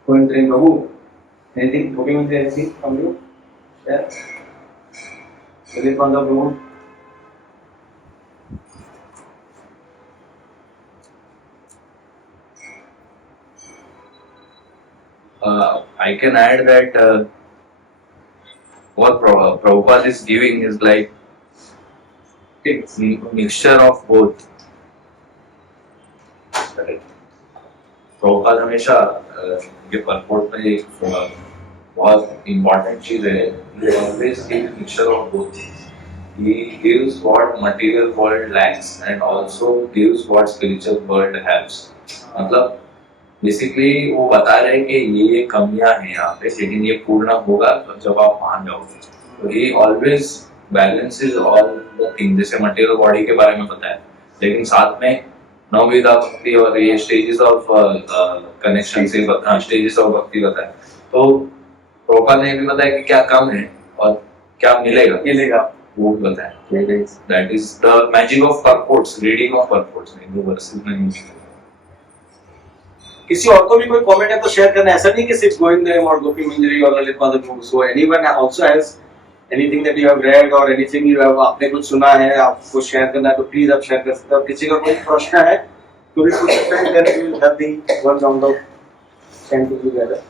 Govind Ray Prabhu, anything? Govind Ray, anything from you? Share? Radhe Mata Prabhu? I can add that what Prabhupada is giving is like a mixture of both. Prabhupada हमेशा ये purport में एक बहुत important चीज है, he always gives mixture of both. He gives what material world lacks and also gives what spiritual world has. मतलब basically वो बता रहे हैं कि ये कमियां हैं यहाँ पे, लेकिन ये पूर्ण होगा जब आप मान जाओगे। तो ये always balances all the thing. जैसे मटेरियल बॉडी के बारे में बताया, लेकिन साथ में नवविधा भक्ति और ये स्टेजेस ऑफ कनेक्शन से स्टेजेस ऑफ भक्ति बताया। तो प्रभुपाद ने भी बताया कि क्या कम है और क्या मिलेगा वो बताया। That is the magic of purports, reading of purports, Hindu versus में नहीं। किसी और को भी कोई कमेंट है तो शेयर करना, ऐसा नहीं कि सिर्फ गोविंद देव और गोपी मंजरी और Lalit Madhav Prabhu. So anyone also has anything that you have read or anything you have, आपने कुछ सुना है आपको शेयर करना है तो प्लीज आप शेयर कर सकते हो। किसी का कोई प्रश्न है तो भी पूछ सकते हैं, then we will have the one round of chanting together.